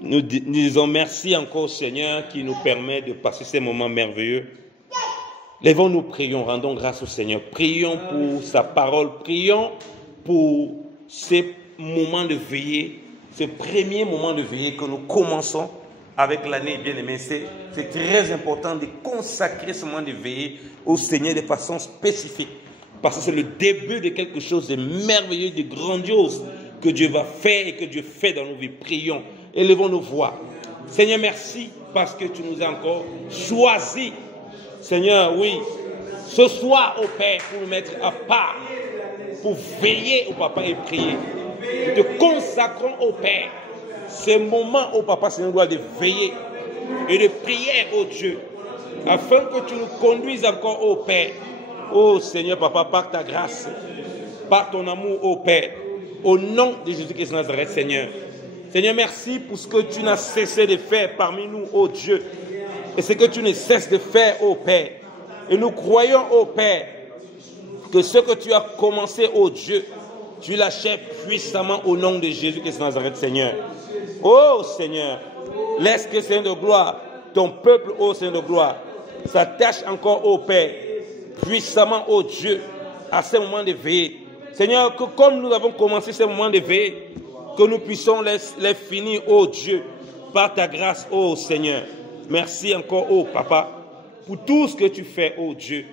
nous disons merci encore au Seigneur qui nous permet de passer ces moments merveilleux. Lèvons-nous, prions, rendons grâce au Seigneur. Prions pour sa parole, prions pour ces moments de veillée, ce premier moment de veillée que nous commençons avec l'année, bien aimé. C'est très important de consacrer ce moment de veillée au Seigneur de façon spécifique. Parce que c'est le début de quelque chose de merveilleux, de grandiose que Dieu va faire et que Dieu fait dans nos vies. Prions, élevons nos voix. Seigneur, merci parce que tu nous as encore choisis. Seigneur, oui, ce soir au Père, pour nous mettre à part, pour veiller au Papa et prier. Nous te consacrons au Père. Ce moment au Papa, Seigneur, doit de veiller et de prier au Dieu, afin que tu nous conduises encore au Père. Oh Seigneur, Papa, par ta grâce, par ton amour au Père, au nom de Jésus-Christ de Nazareth, Seigneur. Seigneur, merci pour ce que tu n'as cessé de faire parmi nous, ô Dieu, et ce que tu ne cesses de faire, ô Père. Et nous croyons, ô Père, que ce que tu as commencé, ô Dieu, tu l'achèves puissamment au nom de Jésus-Christ de Nazareth, Seigneur. Oh Seigneur, laisse que Seigneur de gloire, ton peuple, ô Seigneur de gloire, s'attache encore au Père, puissamment, ô Dieu, à ces moments de veillée. Seigneur, que comme nous avons commencé ces moments de veillée, que nous puissions les finir, ô Dieu, par ta grâce, ô Seigneur. Merci encore, ô Papa, pour tout ce que tu fais, ô Dieu,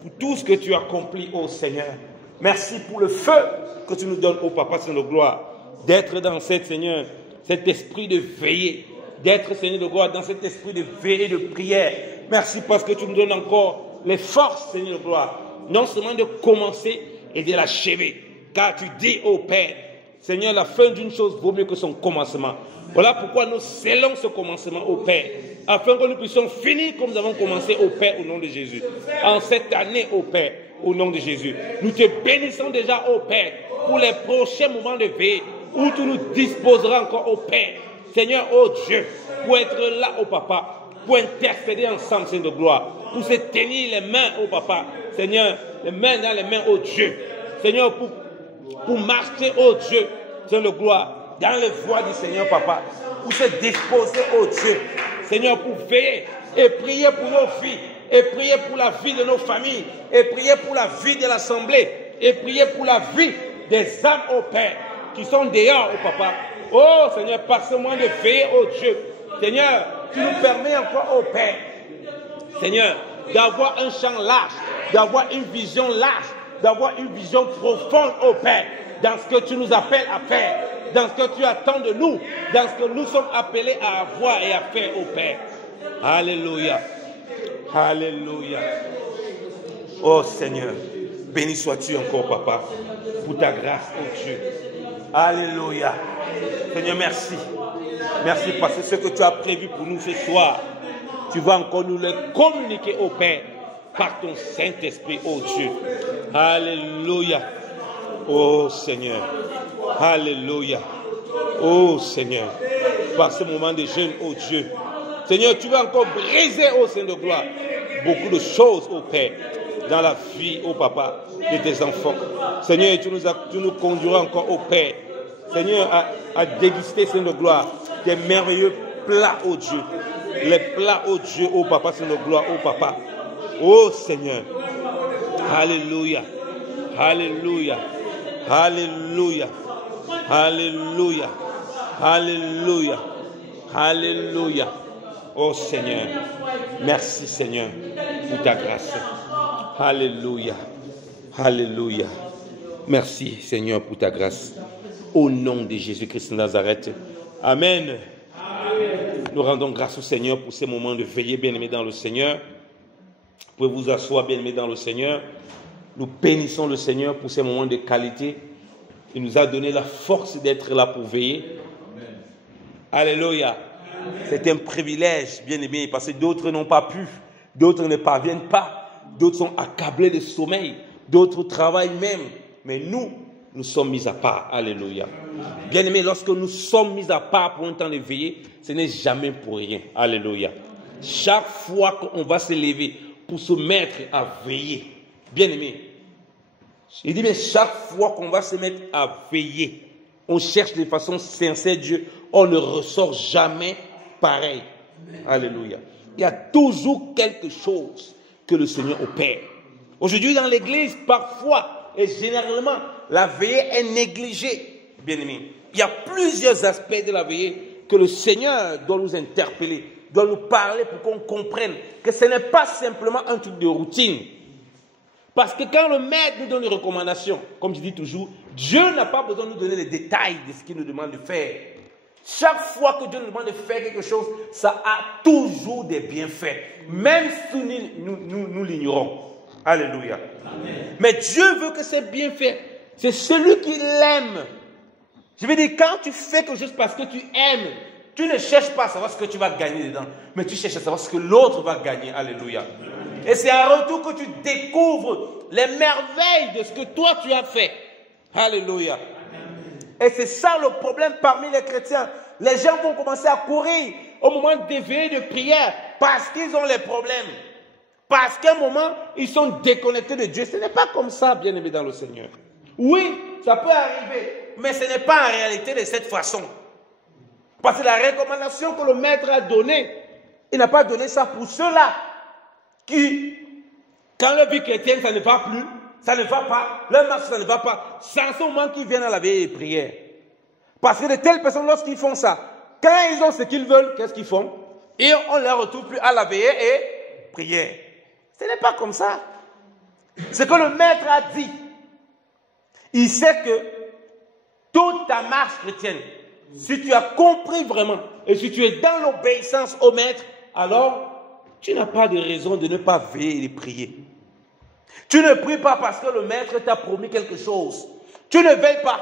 pour tout ce que tu accomplis, ô Seigneur. Merci pour le feu que tu nous donnes, ô Papa, Seigneur de gloire, d'être dans cet Seigneur, cet esprit de veillée, d'être, Seigneur de gloire, dans cet esprit de veillée et de prière. Merci parce que tu nous donnes encore les forces, Seigneur de gloire, non seulement de commencer et de l'achever, car tu dis au Père, Seigneur, la fin d'une chose vaut mieux que son commencement. Voilà pourquoi nous scellons ce commencement au Père, afin que nous puissions finir comme nous avons commencé au Père, au nom de Jésus. En cette année, au Père, au nom de Jésus. Nous te bénissons déjà, au Père, pour les prochains moments de veille, où tu nous disposeras encore, au Père. Seigneur, oh Dieu, pour être là, au Papa, pour intercéder ensemble, Seigneur de gloire, pour se tenir les mains, au Papa. Seigneur, les mains dans les mains, oh Dieu. Seigneur, pour marcher, oh Dieu, Seigneur de gloire, dans les voies du Seigneur, Papa, pour se disposer, oh Dieu, Seigneur, pour veiller et prier pour nos vies, et prier pour la vie de nos familles, et prier pour la vie de l'Assemblée, et prier pour la vie des âmes, au Père, qui sont dehors, au Papa. Oh Seigneur, passe-moi de veiller, oh Dieu. Seigneur, tu nous permets encore, au Père, Seigneur, d'avoir un champ large, d'avoir une vision large, d'avoir une vision profonde, au Père, dans ce que tu nous appelles à faire, dans ce que tu attends de nous, dans ce que nous sommes appelés à avoir et à faire, au Père. Alléluia. Alléluia. Oh Seigneur, béni sois-tu encore, Papa, pour ta grâce, oh Dieu. Alléluia. Seigneur, merci. Merci parce que ce que tu as prévu pour nous ce soir, tu vas encore nous le communiquer, au Père, par ton Saint-Esprit, oh Dieu. Alléluia. Oh Seigneur. Alléluia. Oh Seigneur. Par ce moment de jeûne, oh Dieu. Seigneur, tu vas encore briser, ô Seigneur de gloire, beaucoup de choses, ô Père, dans la vie, ô Papa, de tes enfants. Seigneur, tu nous conduiras encore, ô Père, Seigneur, à déguster, Seigneur de gloire, tes merveilleux plats, ô Dieu. Les plats, ô Dieu, ô Papa, Seigneur de gloire, ô Papa. Ô Seigneur. Alléluia. Alléluia. Alléluia. Alléluia. Alléluia. Alléluia. Oh Seigneur, merci Seigneur pour ta grâce. Alléluia, alléluia. Merci Seigneur pour ta grâce. Au nom de Jésus-Christ de Nazareth. Amen. Nous rendons grâce au Seigneur pour ces moments de veillée, bien-aimés dans le Seigneur. Vous pouvez vous asseoir, bien-aimés dans le Seigneur. Nous bénissons le Seigneur pour ces moments de qualité. Il nous a donné la force d'être là pour veiller. Alléluia. C'est un privilège, bien aimé, parce que d'autres n'ont pas pu, d'autres ne parviennent pas, d'autres sont accablés de sommeil, d'autres travaillent même. Mais nous sommes mis à part. Alléluia. Bien aimé, lorsque nous sommes mis à part pour un temps de veiller, ce n'est jamais pour rien. Alléluia. Chaque fois qu'on va se lever pour se mettre à veiller, bien aimé, il dit, mais chaque fois qu'on va se mettre à veiller, on cherche de façon sincère Dieu, on ne ressort jamais pareil. Alléluia. Il y a toujours quelque chose que le Seigneur opère. Aujourd'hui, dans l'église, parfois et généralement, la veillée est négligée, bien-aimés. Il y a plusieurs aspects de la veillée que le Seigneur doit nous interpeller, doit nous parler pour qu'on comprenne que ce n'est pas simplement un truc de routine. Parce que quand le maître nous donne des recommandations, comme je dis toujours, Dieu n'a pas besoin de nous donner les détails de ce qu'il nous demande de faire. Chaque fois que Dieu nous demande de faire quelque chose, ça a toujours des bienfaits, même si nous l'ignorons. Alléluia. Amen. Mais Dieu veut que ces bienfaits, c'est celui qui l'aime. Je veux dire, quand tu fais quelque chose parce que tu aimes, tu ne cherches pas à savoir ce que tu vas gagner dedans, mais tu cherches à savoir ce que l'autre va gagner. Alléluia. Et c'est en retour que tu découvres les merveilles de ce que toi tu as fait. Alléluia. Et c'est ça le problème parmi les chrétiens. Les gens vont commencer à courir au moment d'éveiller de prière parce qu'ils ont les problèmes. Parce qu'à un moment, ils sont déconnectés de Dieu. Ce n'est pas comme ça, bien-aimé dans le Seigneur. Oui, ça peut arriver, mais ce n'est pas en réalité de cette façon. Parce que la recommandation que le maître a donnée, il n'a pas donné ça pour ceux-là qui, quand leur vie chrétienne, ça ne va plus, ça ne va pas, leur marche, ça ne va pas, c'est en ce moment qu'ils viennent à la veille et prière. Parce que de telles personnes, lorsqu'ils font ça, quand ils ont ce qu'ils veulent, qu'est-ce qu'ils font? Et on ne les retrouve plus à la veille et prière. Ce n'est pas comme ça. Ce que le maître a dit, il sait que toute ta marche chrétienne, si tu as compris vraiment et si tu es dans l'obéissance au maître, alors tu n'as pas de raison de ne pas veiller et prier. Tu ne pries pas parce que le maître t'a promis quelque chose. Tu ne veilles pas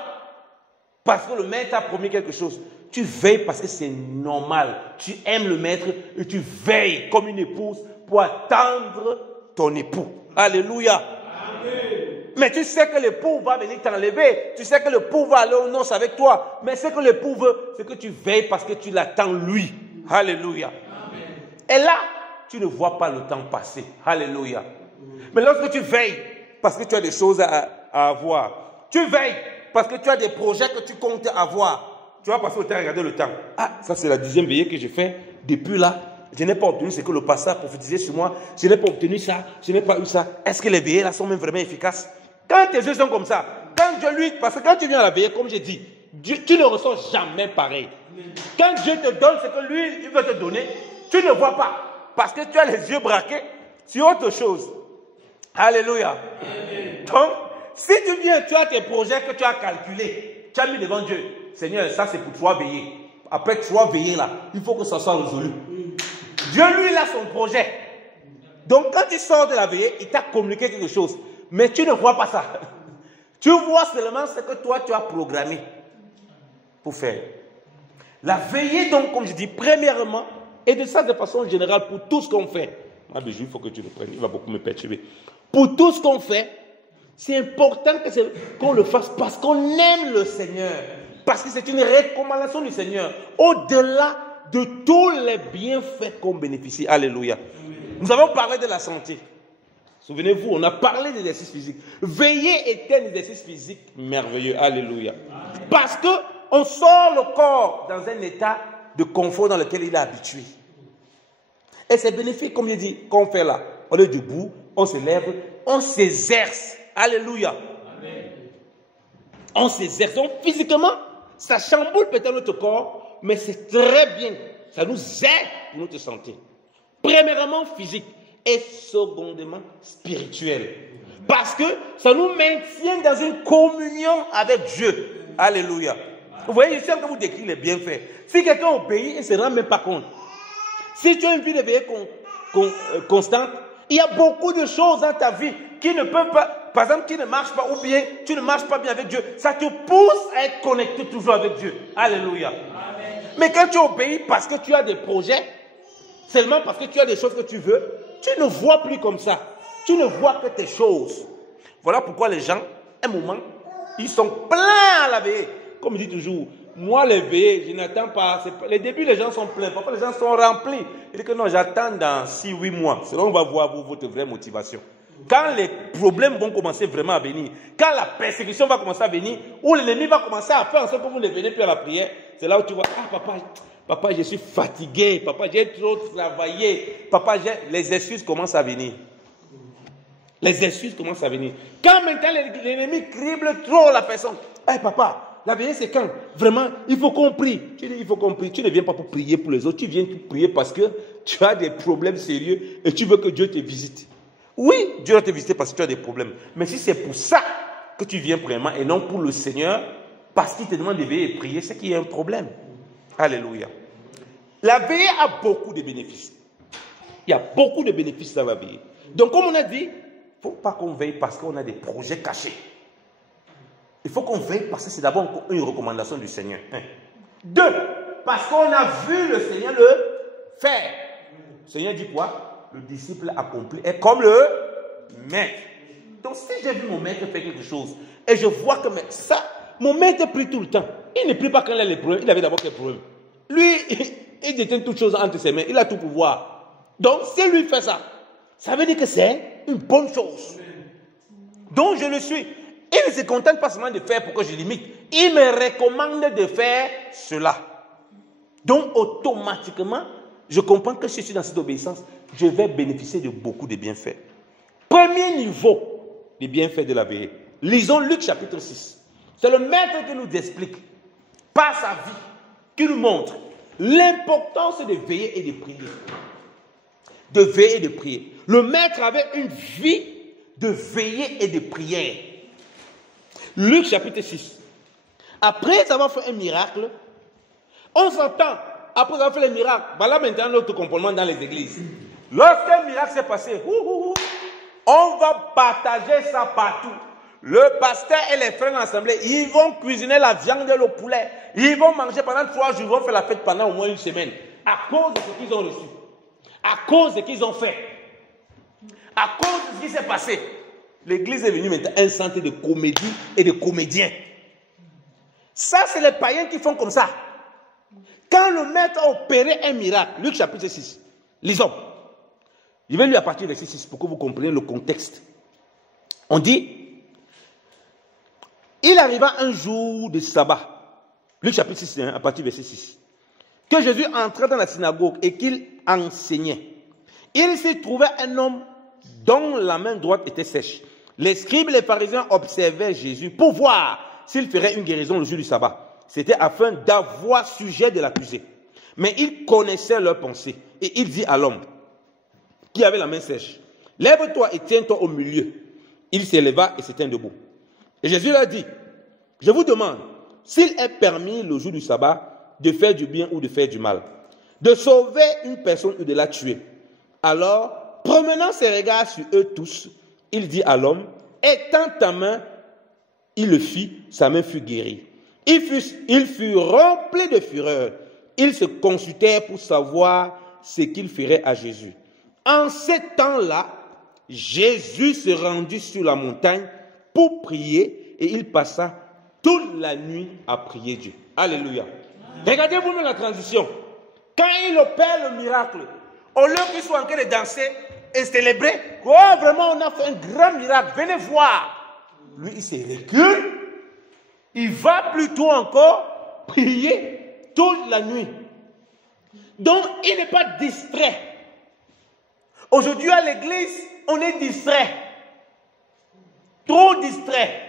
parce que le maître t'a promis quelque chose. Tu veilles parce que c'est normal. Tu aimes le maître et tu veilles comme une épouse pour attendre ton époux. Alléluia. Amen. Mais tu sais que l'époux va venir t'enlever. Tu sais que l'époux va aller aux noces avec toi. Mais ce que l'époux veut, c'est que tu veilles parce que tu l'attends lui. Alléluia. Amen. Et là, tu ne vois pas le temps passer. Alléluia. Mais lorsque tu veilles parce que tu as des choses à avoir, tu veilles parce que tu as des projets que tu comptes avoir, tu vas passer au temps à regarder le temps. Ah, ça c'est la 10e veillée que j'ai fait. Depuis là, je n'ai pas obtenu ce que le pasteur a prophétisé sur moi. Je n'ai pas obtenu ça. Je n'ai pas eu ça. Est-ce que les veillées là sont même vraiment efficaces? Quand tes yeux sont comme ça, quand Dieu lui, parce que quand tu viens à la veillée, comme j'ai dit, Dieu, tu ne ressens jamais pareil. Quand Dieu te donne ce que lui, il veut te donner, tu ne vois pas. Parce que tu as les yeux braqués sur autre chose. Alléluia. Amen. Donc, si tu viens, tu as tes projets que tu as calculés, tu as mis devant Dieu. Seigneur, ça c'est pour toi veiller. Après que tu sois veillé là, il faut que ça soit résolu. Dieu, lui, il a son projet. Donc, quand tu sors de la veillée, il t'a communiqué quelque chose. Mais tu ne vois pas ça. Tu vois seulement ce que toi, tu as programmé pour faire. La veillée, donc, comme je dis, premièrement, et de ça de façon générale pour tout ce qu'on fait. Ah, mais il faut que tu le prennes, il va beaucoup me perturber. Pour tout ce qu'on fait, c'est important qu'on le fasse parce qu'on aime le Seigneur. Parce que c'est une recommandation du Seigneur. Au-delà de tous les bienfaits qu'on bénéficie. Alléluia. Nous avons parlé de la santé. Souvenez-vous, on a parlé d'exercice physique. Veiller est un exercice physique merveilleux. Alléluia. Parce qu'on sort le corps dans un état de confort dans lequel il est habitué. Et c'est bénéfique, comme je dis, qu'on fait là. On est debout, on se lève, on s'exerce. Alléluia. Amen. On s'exerce. Donc, physiquement, ça chamboule peut-être notre corps, mais c'est très bien. Ça nous aide pour notre santé. Premièrement, physique. Et secondement, spirituel. Parce que ça nous maintient dans une communion avec Dieu. Alléluia. Vous voyez, je sais que vous décrivez les bienfaits. Si quelqu'un obéit, il ne se rend même pas compte. Si tu as une vie de veillée constante, il y a beaucoup de choses dans ta vie qui ne peuvent pas, par exemple, qui ne marchent pas, ou bien tu ne marches pas bien avec Dieu. Ça te pousse à être connecté toujours avec Dieu. Alléluia. Amen. Mais quand tu obéis parce que tu as des projets, seulement parce que tu as des choses que tu veux, tu ne vois plus comme ça. Tu ne vois que tes choses. Voilà pourquoi les gens, à un moment, ils sont pleins à la veillée. Comme je dis toujours, moi les veillées, je n'attends pas. Les débuts, les gens sont pleins. Parfois, les gens sont remplis. Ils disent que non, j'attends dans 6-8 mois. Selon on va voir votre vraie motivation. Quand les problèmes vont commencer vraiment à venir, quand la persécution va commencer à venir, où l'ennemi va commencer à faire en sorte que vous ne venez plus à la prière, c'est là où tu vois, ah papa, je suis fatigué, papa, j'ai trop travaillé, papa, les excuses commencent à venir. Les excuses commencent à venir. Quand maintenant l'ennemi crible trop la personne, hey, papa, la veillée c'est quand? Vraiment, il faut qu'on prie. Tu dis, il faut qu'on prie. Tu ne viens pas pour prier pour les autres, tu viens prier parce que tu as des problèmes sérieux et tu veux que Dieu te visite. Oui, Dieu va te visiter parce que tu as des problèmes. Mais si c'est pour ça que tu viens vraiment et non pour le Seigneur, parce qu'il te demande de veiller et prier, c'est qu'il y a un problème. Alléluia. La veillée a beaucoup de bénéfices. Il y a beaucoup de bénéfices dans la veillée. Donc, comme on a dit, il ne faut pas qu'on veille parce qu'on a des projets cachés. Il faut qu'on veille parce que c'est d'abord une recommandation du Seigneur. 2, parce qu'on a vu le Seigneur le faire. Le Seigneur dit quoi? Le disciple accompli est comme le maître. Donc si j'ai vu mon maître faire quelque chose et je vois que ça, mon maître prie tout le temps. Il ne prie pas quand il a les problèmes. Il avait d'abord quel problème? Lui, il détient toutes choses entre ses mains. Il a tout pouvoir. Donc si lui fait ça, ça veut dire que c'est une bonne chose. Donc je le suis. Il ne se contente pas seulement de faire pour que je l'imite. Il me recommande de faire cela. Donc automatiquement, je comprends que si je suis dans cette obéissance, je vais bénéficier de beaucoup de bienfaits. Premier niveau des bienfaits de la veillée. Lisons Luc chapitre 6. C'est le maître qui nous explique, par sa vie, qui nous montre l'importance de veiller et de prier. De veiller et de prier. Le maître avait une vie de veiller et de prière. Luc chapitre 6. Après avoir fait un miracle, on s'entend, après avoir fait le miracle, voilà maintenant notre comportement dans les églises. Lorsqu'un miracle s'est passé, on va partager ça partout. Le pasteur et les frères dans l'assemblée, ils vont cuisiner la viande et le poulet. Ils vont manger pendant 3 jours, ils vont faire la fête pendant au moins 1 semaine. À cause de ce qu'ils ont reçu. À cause de ce qu'ils ont fait. À cause de ce qui s'est passé. L'église est venue maintenant un centre de comédie et de comédiens. Ça, c'est les païens qui font comme ça. Quand le maître a opéré un miracle, Luc chapitre 6, lisons. Je vais lire à partir du verset 6 pour que vous compreniez le contexte. On dit, il arriva un jour de sabbat, Luc chapitre 6, à partir du verset 6, que Jésus entrait dans la synagogue et qu'il enseignait. Il s'y trouvait un homme dont la main droite était sèche. Les scribes et les pharisiens observaient Jésus pour voir s'il ferait une guérison le jour du sabbat. C'était afin d'avoir sujet de l'accuser. Mais il connaissait leurs pensées. Et il dit à l'homme qui avait la main sèche, « Lève-toi et tiens-toi au milieu. » Il s'éleva et se tint debout. Et Jésus leur dit, « Je vous demande s'il est permis le jour du sabbat de faire du bien ou de faire du mal, de sauver une personne ou de la tuer. » Alors, promenant ses regards sur eux tous, il dit à l'homme, « Étends ta main. » Il le fit, sa main fut guérie. Il fut rempli de fureur. Ils se consultèrent pour savoir ce qu'ils feraient à Jésus. En ce temps-là, Jésus se rendit sur la montagne pour prier et il passa toute la nuit à prier Dieu. Alléluia. Regardez-vous dans la transition. Quand il opère le miracle, au lieu qu'ils soient en train de danser et célébrer, oh vraiment on a fait un grand miracle, venez voir. Lui il se recule, il va plutôt encore prier toute la nuit. Donc il n'est pas distrait. Aujourd'hui à l'église, on est distrait. Trop distrait.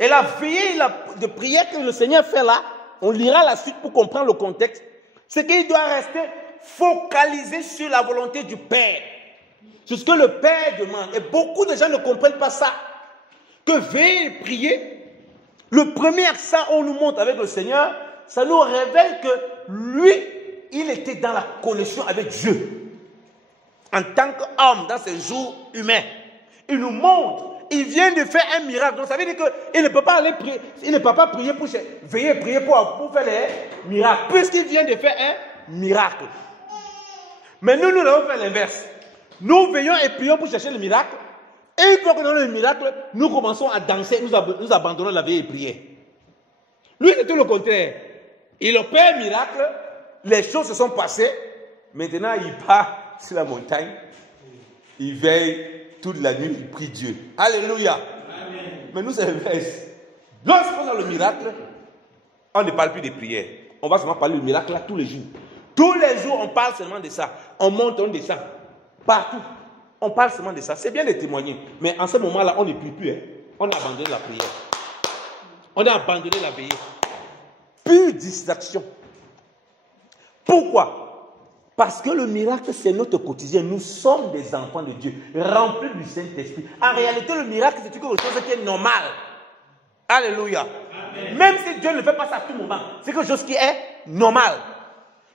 Et la veillée de prière que le Seigneur fait là, on lira la suite pour comprendre le contexte, c'est qu'il doit rester focalisé sur la volonté du Père. C'est ce que le Père demande. Et beaucoup de gens ne comprennent pas ça. Que veiller et prier, le premier accent on nous montre avec le Seigneur, ça nous révèle que lui, il était dans la connexion avec Dieu. En tant qu'homme dans ses jours humains. Il nous montre, il vient de faire un miracle. Donc ça veut dire qu'il ne peut pas aller prier, il ne peut pas prier pour veiller, prier pour faire les miracles. Puisqu'il vient de faire un miracle. Mais nous avons fait l'inverse. Nous veillons et prions pour chercher le miracle. Et une fois que nous avons le miracle, nous commençons à danser, nous abandonnons la veille et prier. Lui, c'est tout le contraire. Il opère un miracle, les choses se sont passées. Maintenant, il part sur la montagne, il veille toute la nuit, il prie Dieu. Alléluia. Amen. Mais nous, c'est l'inverse. Lorsqu'on a le miracle, on ne parle plus de prière. On va seulement parler du miracle là tous les jours. Tous les jours, on parle seulement de ça. On monte, on descend. Partout. On parle seulement de ça. C'est bien de témoigner. Mais en ce moment-là, on ne prie plus. Hein. On a abandonné la prière. On a abandonné la veillée. Pure distraction. Pourquoi? Parce que le miracle, c'est notre quotidien. Nous sommes des enfants de Dieu, remplis du Saint-Esprit. En réalité, le miracle, c'est quelque chose qui est normal. Alléluia. Amen. Même si Dieu ne fait pas ça à tout moment, c'est quelque chose qui est normal.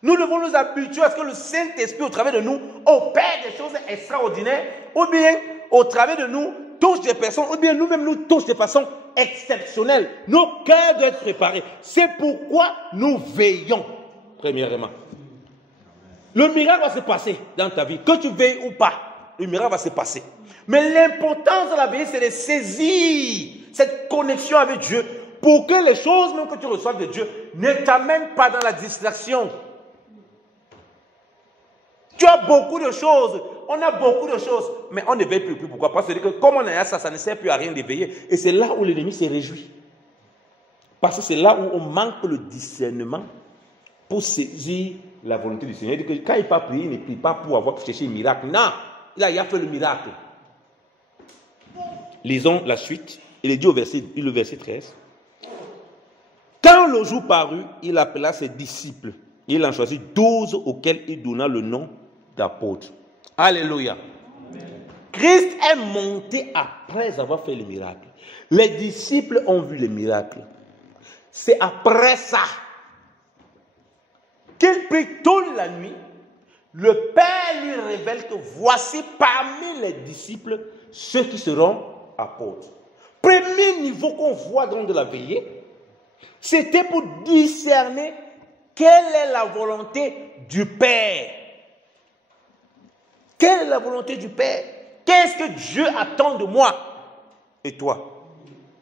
Nous devons nous habituer à ce que le Saint-Esprit, au travers de nous, opère des choses extraordinaires, ou bien, au travers de nous, touche des personnes, ou bien nous-mêmes nous touche de façon exceptionnelle. Nos cœurs doivent être préparés. C'est pourquoi nous veillons, premièrement. Le miracle va se passer dans ta vie. Que tu veilles ou pas, le miracle va se passer. Mais l'importance de la veille, c'est de saisir cette connexion avec Dieu pour que les choses même que tu reçois de Dieu ne t'amènent pas dans la distraction. Tu as beaucoup de choses, on a beaucoup de choses, mais on ne veille plus. Pourquoi? Parce que comme on a ça, ça ne sert plus à rien de veiller. Et c'est là où l'ennemi se réjouit. Parce que c'est là où on manque le discernement pour saisir la volonté du Seigneur. Il dit que quand il ne pas prier, il ne prie pas pour avoir cherché un miracle. Non, il a fait le miracle. Lisons la suite. Il est dit le verset 13. Quand le jour parut, il appela ses disciples. Il en choisit 12 auxquels il donna le nom d'apôtres. Alléluia. Amen. Christ est monté après avoir fait le miracle. Les disciples ont vu le miracle. C'est après ça qu'il prie toute la nuit. Le Père lui révèle que voici parmi les disciples ceux qui seront apôtres. Premier niveau qu'on voit dans de la veillée, c'était pour discerner quelle est la volonté du Père. Quelle est la volonté du Père? Qu'est-ce que Dieu attend de moi et toi?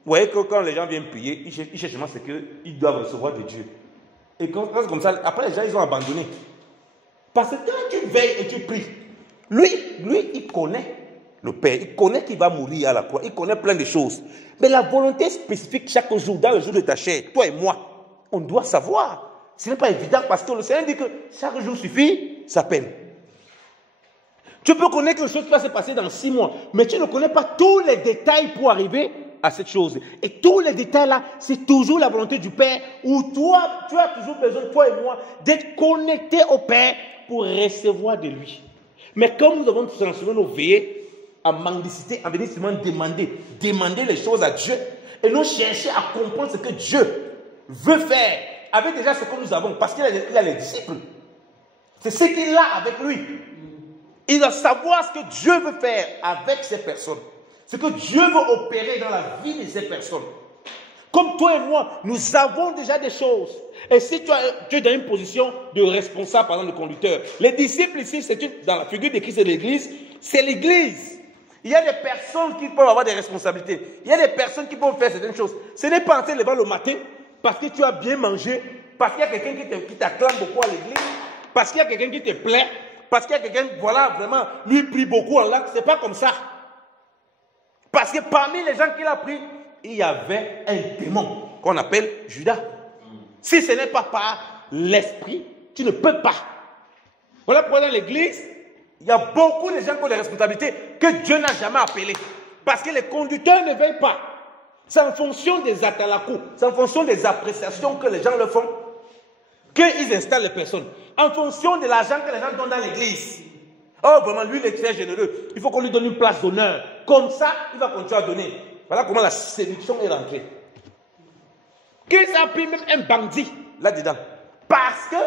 Vous voyez que quand les gens viennent prier, ils cherchent ce qu'ils doivent recevoir de Dieu. Et quand c'est comme ça, après les gens, ils ont abandonné. Parce que quand tu veilles et tu pries, lui, il connaît le Père. Il connaît qu'il va mourir à la croix. Il connaît plein de choses. Mais la volonté spécifique chaque jour, dans le jour de ta chair, toi et moi, on doit savoir. Ce n'est pas évident parce que le Seigneur dit que chaque jour suffit sa peine. Tu peux connaître quelque chose qui va se passer dans 6 mois, mais tu ne connais pas tous les détails pour arriver à cette chose. Et tous les détails-là, c'est toujours la volonté du Père, où toi, tu as toujours besoin, toi et moi, d'être connectés au Père pour recevoir de lui. Mais comme nous avons transformé nos veillées en mendicité, en venir seulement demander les choses à Dieu, et nous chercher à comprendre ce que Dieu veut faire avec déjà ce que nous avons, parce qu'il a les disciples. C'est ce qu'il a avec lui. Il doit savoir ce que Dieu veut faire avec ces personnes. Ce que Dieu veut opérer dans la vie de ces personnes. Comme toi et moi, nous avons déjà des choses. Et si tu es dans une position de responsable, par exemple, de conducteur, les disciples ici, dans la figure de Christ et de l'Église, c'est l'Église. Il y a des personnes qui peuvent avoir des responsabilités. Il y a des personnes qui peuvent faire certaines choses. Ce n'est pas en te levant le matin parce que tu as bien mangé, parce qu'il y a quelqu'un qui t'acclame beaucoup à l'église, parce qu'il y a quelqu'un qui te plaît, parce qu'il y a quelqu'un, voilà, vraiment, lui prie beaucoup en langue. C'est pas comme ça. Parce que parmi les gens qu'il a pris, il y avait un démon qu'on appelle Judas. Si ce n'est pas par l'esprit, tu ne peux pas. Voilà pourquoi dans l'église, il y a beaucoup de gens qui ont des responsabilités que Dieu n'a jamais appelées. Parce que les conducteurs ne veillent pas. C'est en fonction des atalakou, c'est en fonction des appréciations que les gens le font, qu'ils installent les personnes. En fonction de l'argent que les gens donnent dans l'église. Oh, vraiment, lui, il est très généreux. Il faut qu'on lui donne une place d'honneur. Comme ça, il va continuer à donner. Voilà comment la séduction est rentrée. Qu'ils a pris même un bandit là-dedans. Parce que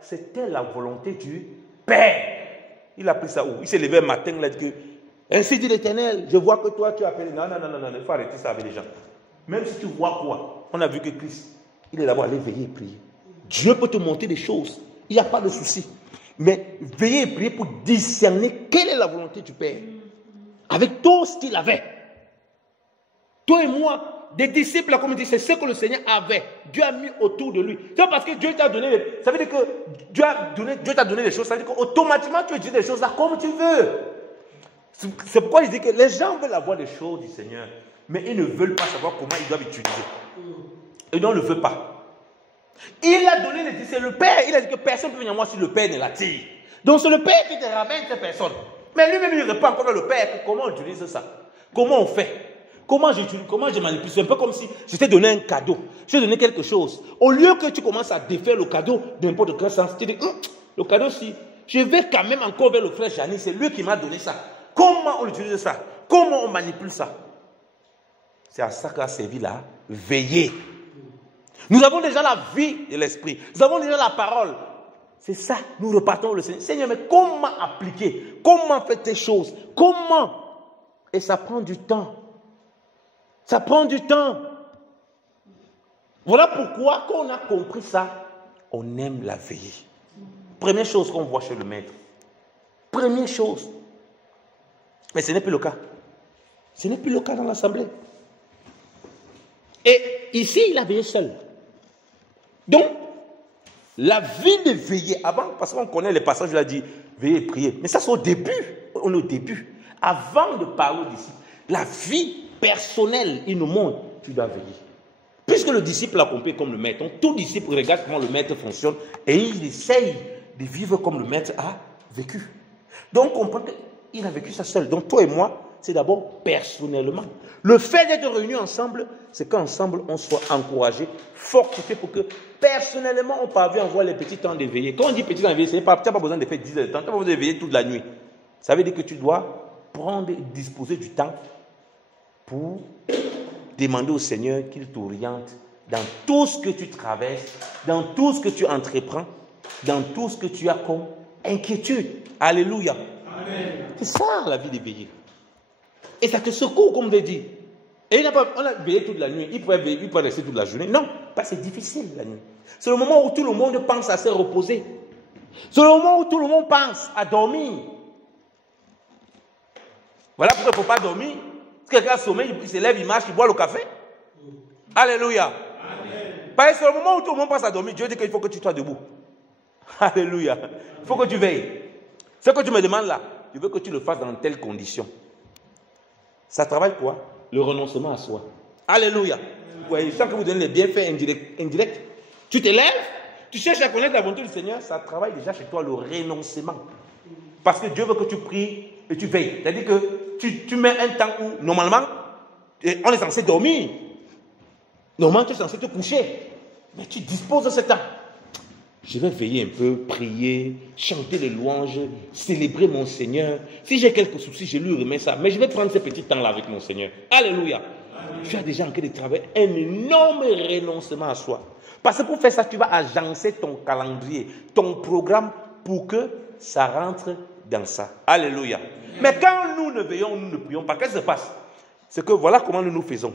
c'était la volonté du Père. Il a pris ça où? Il s'est levé un matin, il a dit que, ainsi dit l'Éternel, je vois que toi, tu as appelé. Non, il faut arrêter ça avec les gens. Même si tu vois quoi, on a vu que Christ, il est d'abord allé veiller et prier. Dieu peut te montrer des choses. Il n'y a pas de souci. Mais veiller et prier pour discerner quelle est la volonté du Père. Avec tout ce qu'il avait. Toi et moi, des disciples, comme on dit, c'est ce que le Seigneur avait. Dieu a mis autour de lui. C'est parce que Dieu t'a donné, ça veut dire que Dieu t'a donné des choses, ça veut dire qu'automatiquement tu dis des choses là comme tu veux. C'est pourquoi je dis que les gens veulent avoir des choses du Seigneur, mais ils ne veulent pas savoir comment ils doivent utiliser. Et non, on ne le veut pas. Il a donné les 10, c'est le Père. Il a dit que personne ne peut venir à moi si le Père ne l'attire. Donc c'est le Père qui te ramène ces personnes. Mais lui-même, il répond encore le Père. Comment on utilise ça? Comment on fait? Comment je manipule? C'est un peu comme si je t'ai donné un cadeau. Je t'ai donné quelque chose. Au lieu que tu commences à défaire le cadeau de n'importe quel sens, tu dis, le cadeau, si, je vais quand même encore vers le frère Jani, c'est lui qui m'a donné ça. Comment on utilise ça? Comment on manipule ça? C'est à ça qu'a servi la veillée. Nous avons déjà la vie de l'esprit. Nous avons déjà la parole. C'est ça, nous repartons au Seigneur. Seigneur, mais comment appliquer? Comment faire tes choses? Comment? Et ça prend du temps. Ça prend du temps. Voilà pourquoi, quand on a compris ça, on aime la veillée. Première chose qu'on voit chez le maître. Première chose. Mais ce n'est plus le cas. Ce n'est plus le cas dans l'assemblée. Et ici, il a veillé seul. Donc, la vie de veiller, avant, parce qu'on connaît les passages, il a dit, veillez et priez. Mais ça, c'est au début. On est au début. Avant de parler aux disciples, la vie personnelle, il nous montre, tu dois veiller. Puisque le disciple a compris comme le maître, donc tout disciple regarde comment le maître fonctionne et il essaye de vivre comme le maître a vécu. Donc, on comprend qu'il a vécu ça seul. Donc, toi et moi, c'est d'abord personnellement. Le fait d'être réunis ensemble, c'est qu'ensemble, on soit encouragés, fortifiés pour que personnellement, on parvienne à voir les petits temps d'éveiller. Quand on dit petit temps d'éveiller, tu n'as pas besoin de faire 10 heures de temps, tu n'as pas besoin d'éveiller toute la nuit. Ça veut dire que tu dois prendre et disposer du temps pour demander au Seigneur qu'il t'oriente dans tout ce que tu traverses, dans tout ce que tu entreprends, dans tout ce que tu as comme inquiétude. Alléluia. C'est ça la vie d'éveiller. Et ça te secoue, comme on dit. Et on a veillé toute la nuit. Il peut rester toute la journée. Non, parce que c'est difficile la nuit. C'est le moment où tout le monde pense à se reposer. C'est le moment où tout le monde pense à dormir. Voilà pourquoi il ne faut pas dormir. Si quelqu'un sommeille, il se lève, il marche, il boit le café. Alléluia. Amen. Parce que c'est le moment où tout le monde pense à dormir. Dieu dit qu'il faut que tu sois debout. Alléluia. Il faut que tu veilles. Ce que tu me demandes là, je veux que tu le fasses dans telles conditions. Ça travaille quoi? Le renoncement à soi. Alléluia. Ouais, je sens que vous donnez les bienfaits indirects. Tu te lèves, tu cherches à connaître la volonté du Seigneur, ça travaille déjà chez toi le renoncement. Parce que Dieu veut que tu pries et tu veilles. C'est-à-dire que tu mets un temps où, normalement, on est censé dormir. Normalement, tu es censé te coucher. Mais tu disposes de ce temps. Je vais veiller un peu, prier, chanter les louanges, célébrer mon Seigneur. Si j'ai quelques soucis, je lui remets ça. Mais je vais prendre ce petit temps-là avec mon Seigneur. Alléluia. Amen. Tu as déjà en train de travailler un énorme renoncement à soi. Parce que pour faire ça, tu vas agencer ton calendrier, ton programme pour que ça rentre dans ça. Alléluia. Amen. Mais quand nous ne veillons, nous ne prions pas, qu'est-ce qui se passe? C'est que voilà comment nous faisons.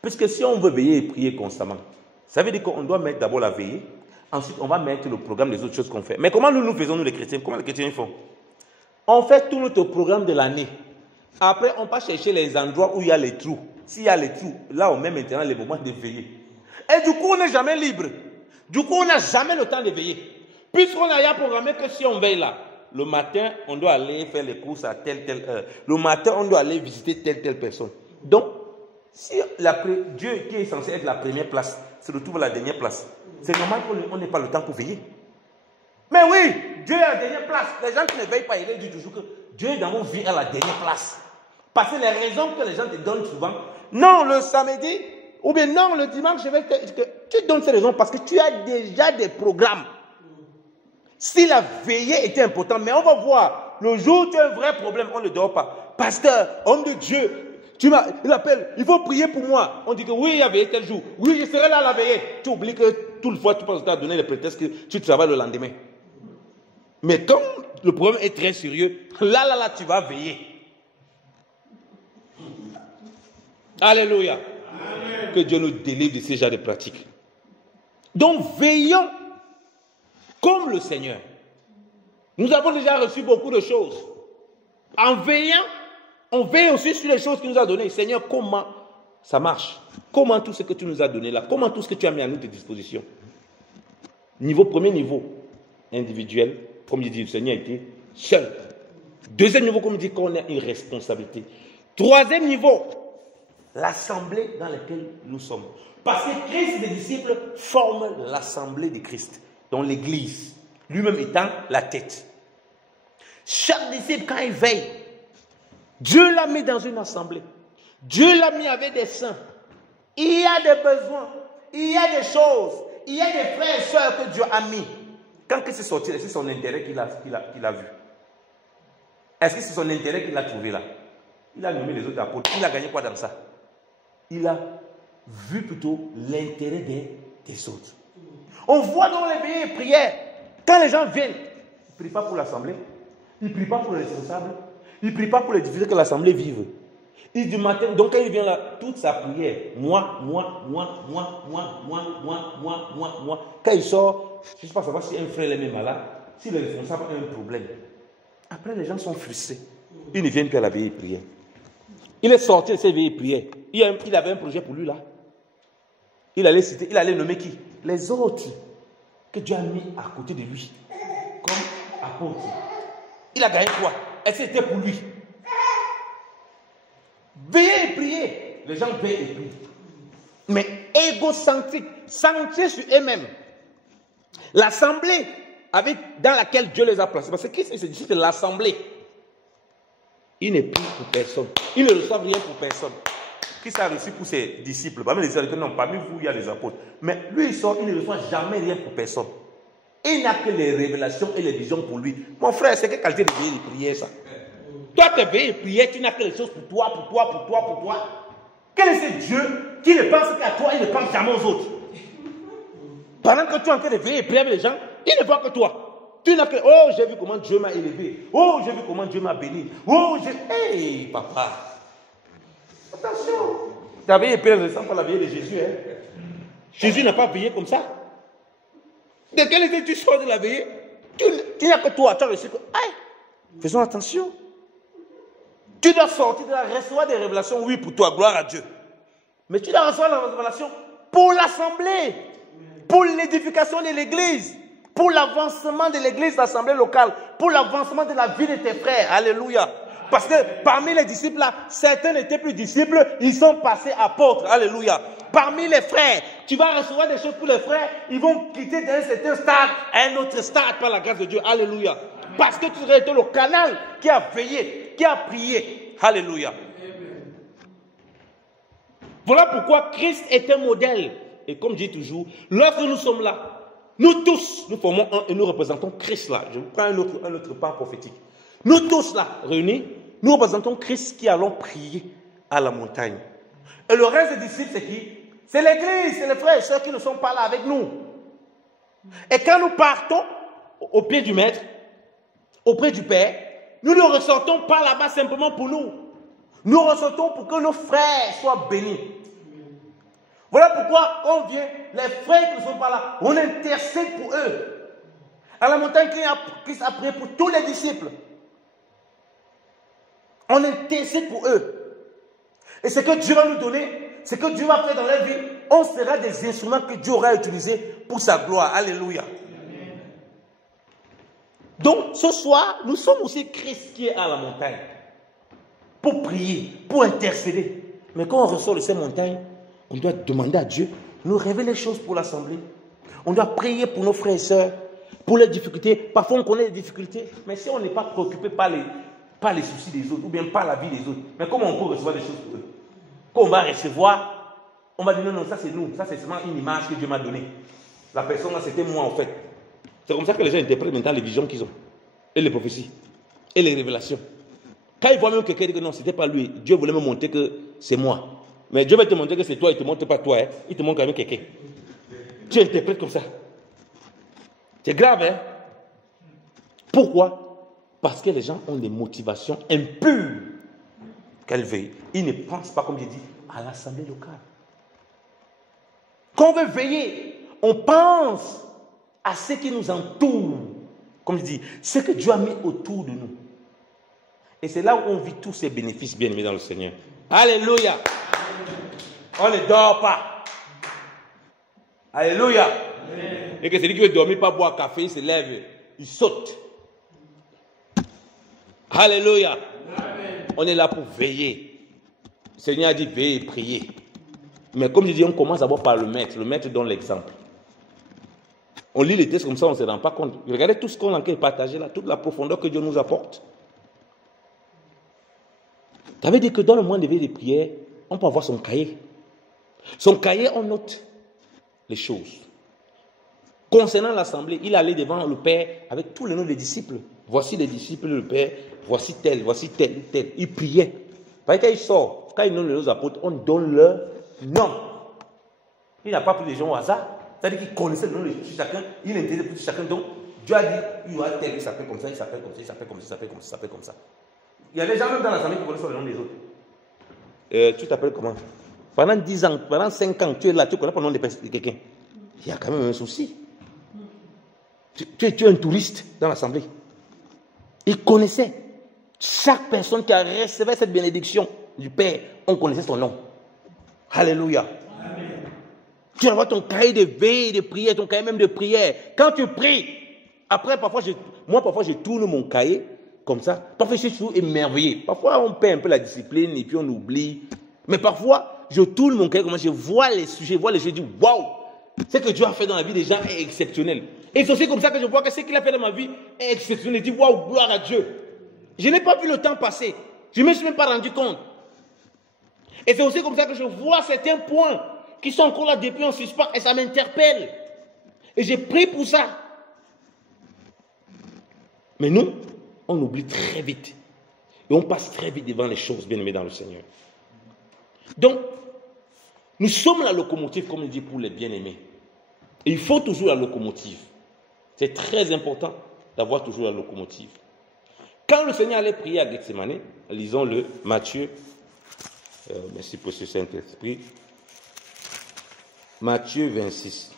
Puisque si on veut veiller et prier constamment, ça veut dire qu'on doit mettre d'abord la veillée. Ensuite, on va mettre le programme des autres choses qu'on fait. Mais comment nous faisons, nous les chrétiens? Comment les chrétiens font? On fait tout notre programme de l'année. Après, on va chercher les endroits où il y a les trous. S'il y a les trous, là, on met maintenant les moments de veiller. Et du coup, on n'est jamais libre. Du coup, on n'a jamais le temps de veiller. Puisqu'on a programmé que si on veille là, le matin, on doit aller faire les courses à telle heure. Le matin, on doit aller visiter telle personne. Donc, si Dieu qui est censé être la première place se retrouve à la dernière place, c'est normal qu'on n'ait pas le temps pour veiller. Mais oui, Dieu est à la dernière place. Les gens qui ne veillent pas, ils disent toujours que Dieu est dans vos vies à la dernière place. Parce que les raisons que les gens te donnent souvent, non, le samedi, ou bien non, le dimanche, tu donnes ces raisons parce que tu as déjà des programmes. Si la veillée était importante, mais on va voir, le jour où tu as un vrai problème, on ne dort pas. Pasteur, homme de Dieu, il appelle, il faut prier pour moi. On dit que oui, il y a veillé tel jour. Oui, je serai là à la veillée. Tu oublies que toute fois, tu penses que tu as donné les prétextes que tu travailles le lendemain. Mais quand le problème est très sérieux, là, tu vas veiller. Alléluia. Amen. Que Dieu nous délivre de ces genres de pratiques. Donc, veillons comme le Seigneur. Nous avons déjà reçu beaucoup de choses. En veillant, on veille aussi sur les choses qu'il nous a données. Seigneur, comment ça marche? Comment tout ce que tu nous as donné là? Comment tout ce que tu as mis à notre disposition? Premier niveau, individuel, comme il dit, le Seigneur était seul. Deuxième niveau, comme dit qu'on a une responsabilité. Troisième niveau, l'assemblée dans laquelle nous sommes. Parce que Christ et les disciples forment l'assemblée de Christ, dans l'église, lui-même étant la tête. Chaque disciple, quand il veille, Dieu l'a mis dans une assemblée. Dieu l'a mis avec des saints. Il y a des besoins, il y a des choses, il y a des frères et sœurs que Dieu a mis. Quand Christ est sorti, c'est son intérêt qu'il a vu. Est-ce que c'est son intérêt qu'il a trouvé là? Il a nommé les autres apôtres. Il a gagné quoi dans ça? Il a vu plutôt l'intérêt des autres. On voit dans les veillées et prières, quand les gens viennent, ils ne prient pas pour l'assemblée, ils ne prient pas pour les responsables, ils ne prient pas pour les diffuseurs que l'assemblée vive. Il du matin, donc quand il vient là, toute sa prière, moi. Quand il sort, je ne sais pas savoir si un frère est même malade, si le responsable a un problème. Après, les gens sont frustrés. Ils ne viennent plus à la veillée et prière. Il est sorti de ses veillées et prières. Il avait un projet pour lui là. Il allait nommer qui? Les autres que Dieu a mis à côté de lui. Comme apôtres. Il a gagné quoi? Est-ce que c'était pour lui? Veillez et priez. Les gens veillent et prient. Mais égocentriques, centrés sur eux-mêmes. L'assemblée dans laquelle Dieu les a placés. Parce que Christ se dit c'est l'assemblée. Il ne prie pour personne. Il ne reçoit rien pour personne. Christ a reçu pour ses disciples. Parmi les disciples, non, parmi vous, il y a les apôtres. Mais lui, il sort, il ne reçoit jamais rien pour personne. Il n'a que les révélations et les visions pour lui. Mon frère, c'est quelle qualité de veille et prière ça? Toi, tu veilles et prière, tu n'as que les choses pour toi. Quel est ce Dieu qui ne pense qu'à toi et ne pense jamais aux autres? Pendant que tu es en train de veiller et prier avec les gens, il ne voit que toi. Tu n'as que, oh, j'ai vu comment Dieu m'a élevé. Oh, j'ai vu comment Dieu m'a béni. Oh, hey, papa. Attention. Tu as veillé et prié, ne sens pas la veillée de Jésus. Hein? Jésus n'a pas veillé comme ça. De quelle idée tu sors de la veillée? Tu n'as que toi. Tu as reçu que, aïe, faisons attention. Tu dois sortir de la recevoir des révélations, oui, pour toi, gloire à Dieu. Mais tu dois recevoir la révélation pour l'assemblée, pour l'édification de l'église, pour l'avancement de l'église, l'assemblée locale, pour l'avancement de la vie de tes frères. Alléluia. Parce que parmi les disciples là, certains n'étaient plus disciples, ils sont passés apôtres. Alléluia. Parmi les frères, tu vas recevoir des choses pour les frères, ils vont quitter d'un certain stade à un autre stade par la grâce de Dieu. Alléluia. Parce que tu serais été le canal qui a veillé, qui a prié. Alléluia. Voilà pourquoi Christ est un modèle. Et comme je dis toujours, lorsque nous sommes là, nous tous, nous formons un et nous représentons Christ là. Je prends un autre part prophétique. Nous tous là, réunis, nous représentons Christ qui allons prier à la montagne. Et le reste des disciples, c'est qui? C'est l'église, c'est les frères et sœurs qui ne sont pas là avec nous. Et quand nous partons au pied du Maître, auprès du Père, nous ne ressortons pas là-bas simplement pour nous. Nous ressortons pour que nos frères soient bénis. Voilà pourquoi on vient, les frères qui ne sont pas là, on intercède pour eux. À la montagne, Christ a prié pour tous les disciples. On intercède pour eux. Et ce que Dieu va nous donner, ce que Dieu va faire dans leur vie, on sera des instruments que Dieu aura utilisés pour sa gloire. Alléluia. Donc, ce soir, nous sommes aussi Christ qui est à la montagne. Pour prier, pour intercéder. Mais quand on ressort de ces montagnes, on doit demander à Dieu de nous révéler les choses pour l'assemblée. On doit prier pour nos frères et sœurs, pour les difficultés. Parfois, on connaît les difficultés, mais si on n'est pas préoccupé par les soucis des autres, ou bien par la vie des autres, mais comment on peut recevoir des choses pour eux? Quand on va recevoir, on va dire non, ça c'est nous, ça c'est seulement une image que Dieu m'a donnée. La personne là, c'était moi en fait. C'est comme ça que les gens interprètent maintenant les visions qu'ils ont, et les prophéties, et les révélations. Quand ils voient même quelqu'un dire que non, ce n'était pas lui, Dieu voulait me montrer que c'est moi. Mais Dieu va te montrer que c'est toi, il ne te montre pas toi, hein. Il te montre quand même quelqu'un. Tu interprètes comme ça. C'est grave, hein? Pourquoi? Parce que les gens ont des motivations impures qu'elles veillent. Ils ne pensent pas, comme j'ai dit, à l'assemblée locale. Quand on veut veiller, on pense à ce qui nous entoure. Comme je dis, ce que Dieu a mis autour de nous. Et c'est là où on vit tous ces bénéfices bien-aimés dans le Seigneur. Alléluia. On ne dort pas. Alléluia. Amen. Et que celui qui veut dormir, pas boire café, il se lève, il saute. Alléluia. On est là pour veiller. Le Seigneur a dit veiller et prier. Mais comme je dis, on commence d'abord par le maître. Le maître donne l'exemple. On lit les textes comme ça, on ne se rend pas compte. Regardez tout ce qu'on a partagé là, toute la profondeur que Dieu nous apporte. Ça veut dire que dans le moment de veille de prière, on peut avoir son cahier. Son cahier, on note les choses. Concernant l'assemblée, il allait devant le Père avec tous les noms des disciples. Voici les disciples du Père, voici tel, tel. Il priait. Parce que quand il sort, quand il nomme les autres apôtres, on donne leur nom. Il n'a pas pris les gens au hasard. C'est-à-dire qu'il connaissait le nom de chacun, il intéressait pour chacun. Donc, Dieu a dit, il y aura tel, il s'appelle comme ça, il s'appelle comme ça, il s'appelle comme ça, il s'appelle comme ça, il s'appelle comme ça. Il y a des gens même dans l'assemblée qui connaissent le nom des autres. Tu t'appelles comment? Pendant 10 ans, pendant 5 ans, tu es là, tu connais pas le nom de quelqu'un. Il y a quand même un souci. Tu es un touriste dans l'assemblée. Il connaissait chaque personne qui a reçu cette bénédiction du Père. On connaissait son nom. Alléluia. Amen. Tu vas voir ton cahier de veille, de prière, ton cahier même de prière. Quand tu pries, après, parfois, je tourne mon cahier comme ça. Parfois, je suis toujours émerveillé. Parfois, on perd un peu la discipline et puis on oublie. Mais parfois, je tourne mon cahier comme ça, je vois les sujets, je dis waouh, ce que Dieu a fait dans la vie des gens est exceptionnel. Et c'est aussi comme ça que je vois que ce qu'il a fait dans ma vie est exceptionnel. Je dis waouh, gloire à Dieu. Je n'ai pas vu le temps passer. Je ne me suis même pas rendu compte. Et c'est aussi comme ça que je vois certains points qui sont encore là depuis en suspens et ça m'interpelle. Et j'ai prié pour ça. Mais nous, on oublie très vite. Et on passe très vite devant les choses bien aimées dans le Seigneur. Donc, nous sommes la locomotive, comme il dit, pour les bien-aimés. Et il faut toujours la locomotive. C'est très important d'avoir toujours la locomotive. Quand le Seigneur allait prier à Gethsemane, lisons-le, Matthieu, merci pour ce Saint-Esprit, Matthieu 26.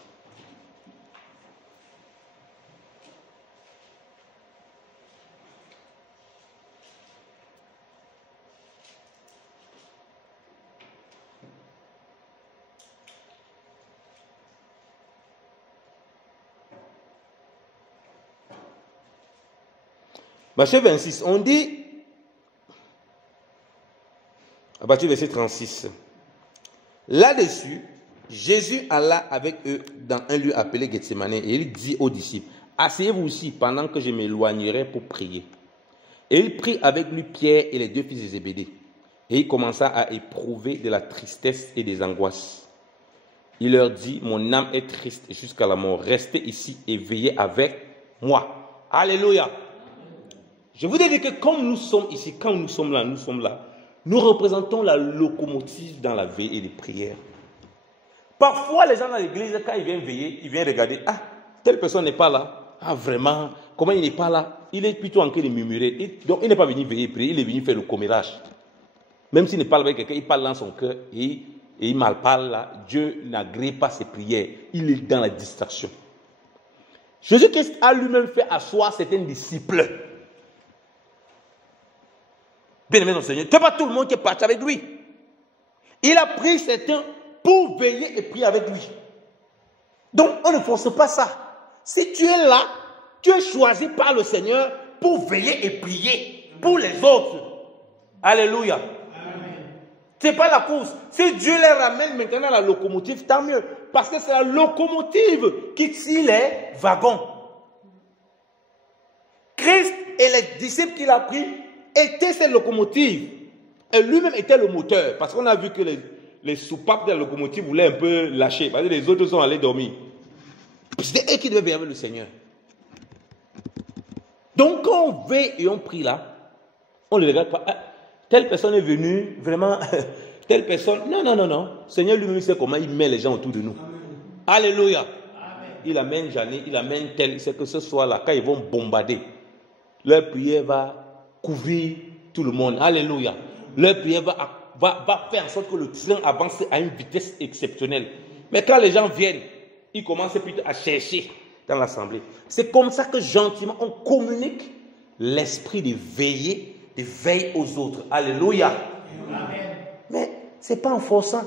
Matthieu 26, on dit, à partir du verset 36, là-dessus, Jésus alla avec eux dans un lieu appelé Gethsemane et il dit aux disciples, asseyez-vous ici pendant que je m'éloignerai pour prier. Et il prit avec lui Pierre et les 2 fils de Zébédée et il commença à éprouver de la tristesse et des angoisses. Il leur dit, mon âme est triste jusqu'à la mort, restez ici et veillez avec moi. Alléluia. Je vous ai dit que comme nous sommes ici, quand nous sommes là, nous représentons la locomotive dans la veille et les prières. Parfois, les gens dans l'église, quand ils viennent veiller, ils viennent regarder, ah, telle personne n'est pas là. Ah, vraiment, comment il n'est pas là? Il est plutôt en train de murmurer. Donc, il n'est pas venu veiller et prier, il est venu faire le commérage. Même s'il ne parle pas avec quelqu'un, il parle dans son cœur et il mal parle là. Dieu n'agrée pas ses prières. Il est dans la distraction. Jésus-Christ a lui-même fait asseoir certains disciples. Bien-aimé dans le Seigneur, ce n'est pas tout le monde qui est parti avec lui. Il a pris certains pour veiller et prier avec lui. Donc, on ne force pas ça. Si tu es là, tu es choisi par le Seigneur pour veiller et prier pour les autres. Alléluia. Ce n'est pas la course. Si Dieu les ramène maintenant à la locomotive, tant mieux. Parce que c'est la locomotive qui tire les wagons. Christ et les disciples qu'il a pris étaient cette locomotive. Et lui-même était le moteur. Parce qu'on a vu que les soupapes de la locomotive voulaient un peu lâcher. Parce que les autres sont allés dormir. C'était eux qui devaient veiller avec le Seigneur. Donc quand on veille et on prie là, on ne les regarde pas. Ah, telle personne est venue, vraiment, telle personne. Non. Le Seigneur lui-même sait comment il met les gens autour de nous. Amen. Alléluia. Amen. Il amène Janet, il amène tel. C'est que ce soir-là, quand ils vont bombarder, leur prière va couvrir tout le monde. Alléluia. Leur prière va faire en sorte que le train avance à une vitesse exceptionnelle. Mais quand les gens viennent, ils commencent plutôt à chercher dans l'assemblée. C'est comme ça que gentiment on communique l'esprit de veiller, de veille aux autres. Alléluia. Amen. Mais ce n'est pas en forçant.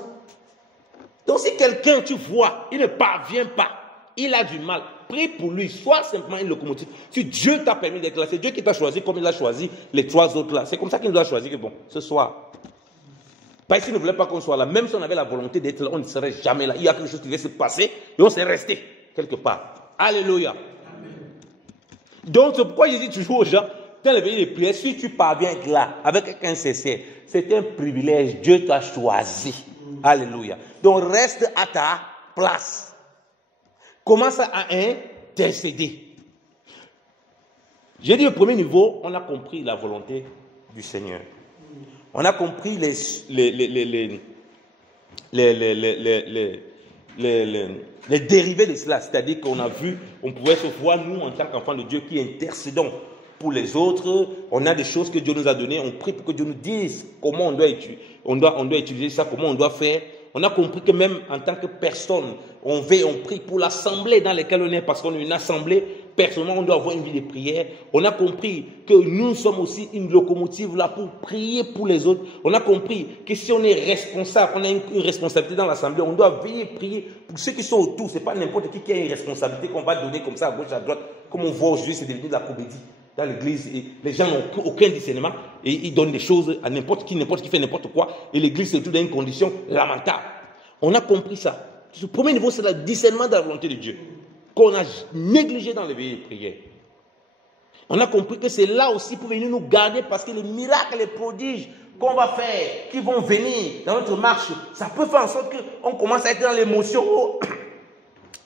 Donc si quelqu'un, tu vois, il ne parvient pas, il a du mal, prie pour lui, sois simplement une locomotive. Si Dieu t'a permis d'être là, c'est Dieu qui t'a choisi comme il a choisi les 3 autres là. C'est comme ça qu'il nous a choisi que bon, ce soir. Parce qu'il ne voulait pas qu'on soit là. Même si on avait la volonté d'être là, on ne serait jamais là. Il y a quelque chose qui devait se passer et on s'est resté quelque part. Alléluia. Donc c'est pourquoi je dis toujours aux gens, dans le veillées de prière, si tu parviens à être là avec quelqu'un sincère, c'est un privilège. Dieu t'a choisi. Alléluia. Donc reste à ta place. Commence à intercéder. J'ai dit au premier niveau, on a compris la volonté du Seigneur. On a compris les dérivés de cela. C'est-à-dire qu'on a vu, on pouvait se voir, nous, en tant qu'enfants de Dieu, qui intercédons pour les autres. On a des choses que Dieu nous a données. On prie pour que Dieu nous dise comment on doit utiliser ça, comment on doit faire. On a compris que même en tant que personne, on prie pour l'assemblée dans laquelle on est, parce qu'on est une assemblée. Personnellement, on doit avoir une vie de prière. On a compris que nous sommes aussi une locomotive là pour prier pour les autres. On a compris que si on est responsable, on a une responsabilité dans l'assemblée, on doit veiller prier pour ceux qui sont autour. Ce n'est pas n'importe qui a une responsabilité qu'on va donner comme ça à gauche, à droite. Comme on voit aujourd'hui, c'est devenu de la comédie dans l'église. Et les gens n'ont aucun discernement et ils donnent des choses à n'importe qui fait n'importe quoi. Et l'église se trouve dans une condition lamentable. On a compris ça. Le premier niveau, c'est le discernement de la volonté de Dieu, qu'on a négligé dans les veillées de prière. On a compris que c'est là aussi pour venir nous garder, parce que les miracles, les prodiges qu'on va faire, qui vont venir dans notre marche, ça peut faire en sorte qu'on commence à être dans l'émotion.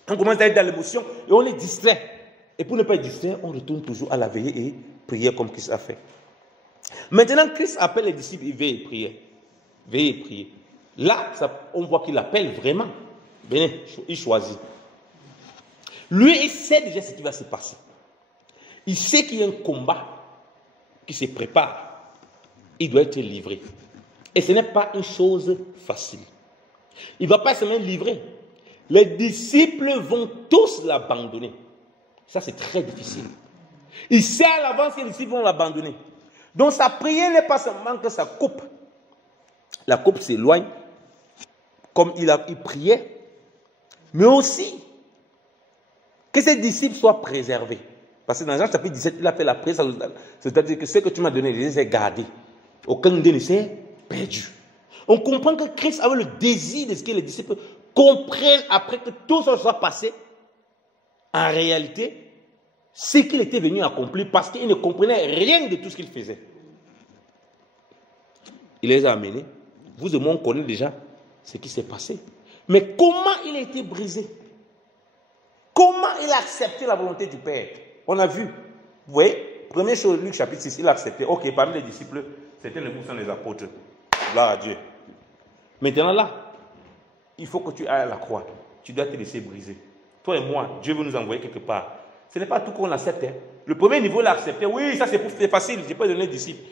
On commence à être dans l'émotion et on est distrait. Et pour ne pas être distrait, on retourne toujours à la veillée et prier comme Christ a fait. Maintenant, Christ appelle les disciples, il veille et prier. Veillez et prier. Là, on voit qu'il appelle vraiment. Venez, il choisit. Lui, il sait déjà ce qui va se passer. Il sait qu'il y a un combat qui se prépare. Il doit être livré. Et ce n'est pas une chose facile. Il ne va pas seulement livrer. Les disciples vont tous l'abandonner. Ça, c'est très difficile. Il sait à l'avance que les disciples vont l'abandonner. Donc, sa prière n'est pas seulement que sa coupe. La coupe s'éloigne, comme il priait, mais aussi que ses disciples soient préservés. Parce que dans Jean chapitre 17, il a fait la prière, c'est-à-dire que ce que tu m'as donné, je les ai gardés. Aucun d'eux ne s'est perdu. On comprend que Christ avait le désir de ce que les disciples comprennent après que tout ça soit passé. En réalité, ce qu'il était venu accomplir, parce qu'il ne comprenait rien de tout ce qu'il faisait. Il les a amenés. Vous et moi, on connaît déjà ce qui s'est passé. Mais comment il a été brisé? Comment il a accepté la volonté du Père? On a vu. Vous voyez, première chose, Luc chapitre 6, il a accepté. Ok, parmi les disciples, c'était le groupe des apôtres. Gloire à Dieu. Maintenant là, il faut que tu ailles à la croix. Tu dois te laisser briser. Toi et moi, Dieu veut nous envoyer quelque part. Ce n'est pas tout qu'on accepte. Le premier niveau, il a accepté. Oui, ça c'est facile, je n'ai pas donné de disciples.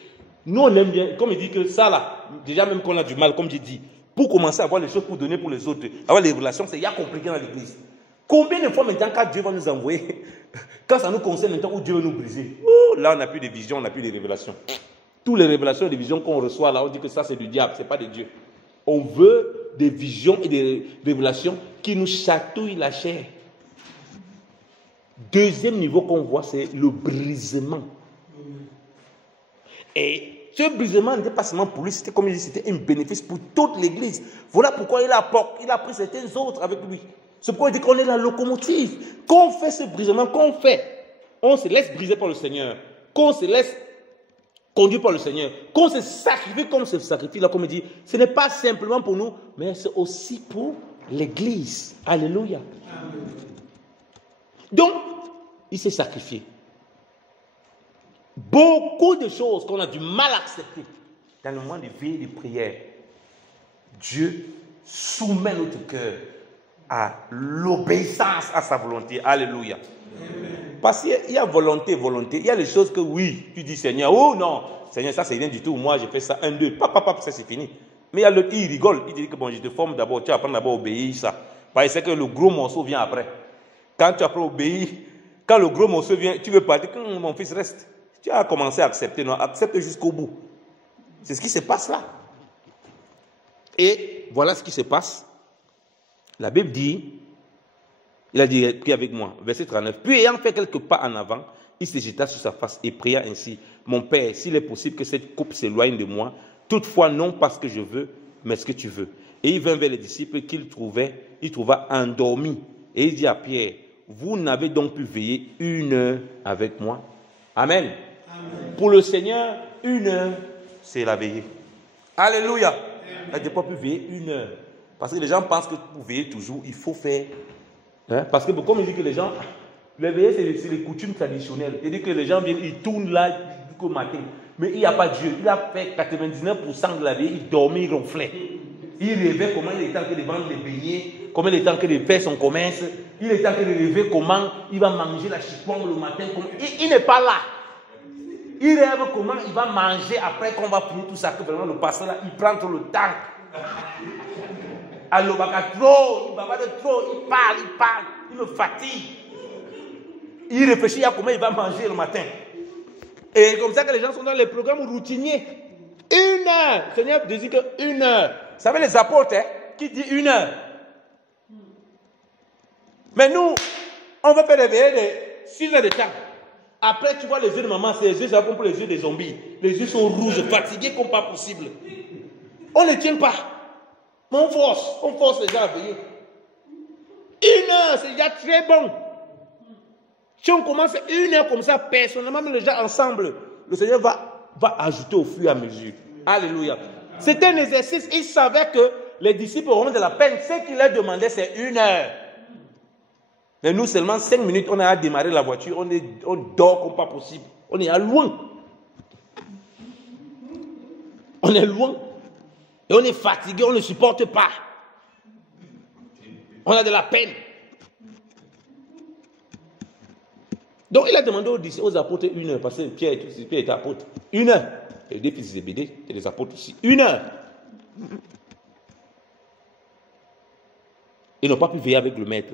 Nous, on aime bien, comme il dit que ça là, déjà même qu'on a du mal, comme j'ai dit, pour commencer à avoir les choses pour donner pour les autres, avoir les relations, c'est compliqué dans l'église. Combien de fois maintenant, quand Dieu va nous envoyer, quand ça nous concerne maintenant, où Dieu veut nous briser, là on n'a plus de vision, on n'a plus de révélations. Toutes les révélations et les visions qu'on reçoit là, on dit que ça c'est du diable, ce n'est pas de Dieu. On veut des visions et des révélations qui nous chatouillent la chair. Deuxième niveau qu'on voit, c'est le brisement. Et ce brisement n'était pas seulement pour lui, c'était comme il dit, c'était un bénéfice pour toute l'église. Voilà pourquoi il a pris certains autres avec lui. C'est pourquoi il dit qu'on est la locomotive. Quand on fait ce brisement, on se laisse briser par le Seigneur. Quand on se laisse conduire par le Seigneur. Quand on se sacrifie comme se sacrifie, là, comme il dit, ce n'est pas simplement pour nous, mais c'est aussi pour l'église. Alléluia. Amen. Donc, il s'est sacrifié. Beaucoup de choses qu'on a du mal à accepter dans le moment de vie et de prière. Dieu soumet notre cœur à l'obéissance à sa volonté. Alléluia. Amen. Parce qu'il y a volonté. Il y a les choses que oui, tu dis Seigneur, oh non, Seigneur, ça c'est rien du tout. Moi, j'ai fait ça, 1, 2, papa, ça c'est fini. Mais il y a l'autre, il rigole. Il dit que bon, je te forme d'abord, tu apprends d'abord à obéir ça. Parce que le gros morceau vient après. Quand tu apprends à obéir, quand le gros morceau vient, tu veux partir, quand mon fils reste. Tu as commencé à accepter, non, accepte jusqu'au bout. C'est ce qui se passe là. Et voilà ce qui se passe. La Bible dit Il a dit, prie avec moi. Verset 39. Puis ayant fait quelques pas en avant, il se jeta sur sa face et pria ainsi. Mon Père, s'il est possible que cette coupe s'éloigne de moi, toutefois non pas ce que je veux, mais ce que tu veux. Et il vint vers les disciples qu'il trouva endormis. Et il dit à Pierre, vous n'avez donc pu veiller 1 heure avec moi. Amen. Amen. Pour le Seigneur, 1 heure, c'est la veillée. Alléluia. Il n'a pas pu veiller 1 heure. Parce que les gens pensent que pour veiller toujours, il faut faire. Hein? Parce que comme il dit que les gens, les veillées, c'est les coutumes traditionnelles. Il dit que les gens viennent, ils tournent là jusqu'au matin. Mais il n'y a pas Dieu. Il a fait 99% de la veillée, il dormait, il ronflait. Il rêvait comment il est temps que de vendre les beignets, comment il est temps que de faire son commerce, il est temps que de rêver comment il va manger la chiffon le matin. Il n'est pas là. Il rêve comment il va manger après qu'on va finir tout ça, que vraiment le pasteur là, il prend tout le temps. Alors, il bavade trop, il parle, il me fatigue. Il réfléchit à comment il va manger le matin. Et comme ça que les gens sont dans les programmes routiniers. 1 heure. Le Seigneur dit que 1 heure. Vous savez les apôtres, hein, qui dit 1 heure. Mais nous, on va faire des veillées de 6 heures de temps. Après, tu vois les yeux de maman, c'est les yeux comme pour les yeux des zombies. Les yeux sont rouges, fatigués comme pas possible. On ne tient pas. Mais on force les gens à veiller. 1 heure, c'est déjà très bon. Si on commence 1 heure comme ça, personnellement, mais les gens ensemble, le Seigneur va ajouter au fur et à mesure. Alléluia. C'était un exercice. Il savait que les disciples auront de la peine. Ce qu'il leur demandait, c'est 1 heure. Mais nous, seulement 5 minutes, on a démarré la voiture, on dort comme pas possible. On est à loin. On est loin. Et on est fatigué, on ne supporte pas. On a de la peine. Donc il a demandé aux apôtres 1 heure, parce que Pierre était apôtre. 1 heure. Et les deux fils de Zébédée, et les apôtres aussi. 1 heure. Ils n'ont pas pu veiller avec le maître.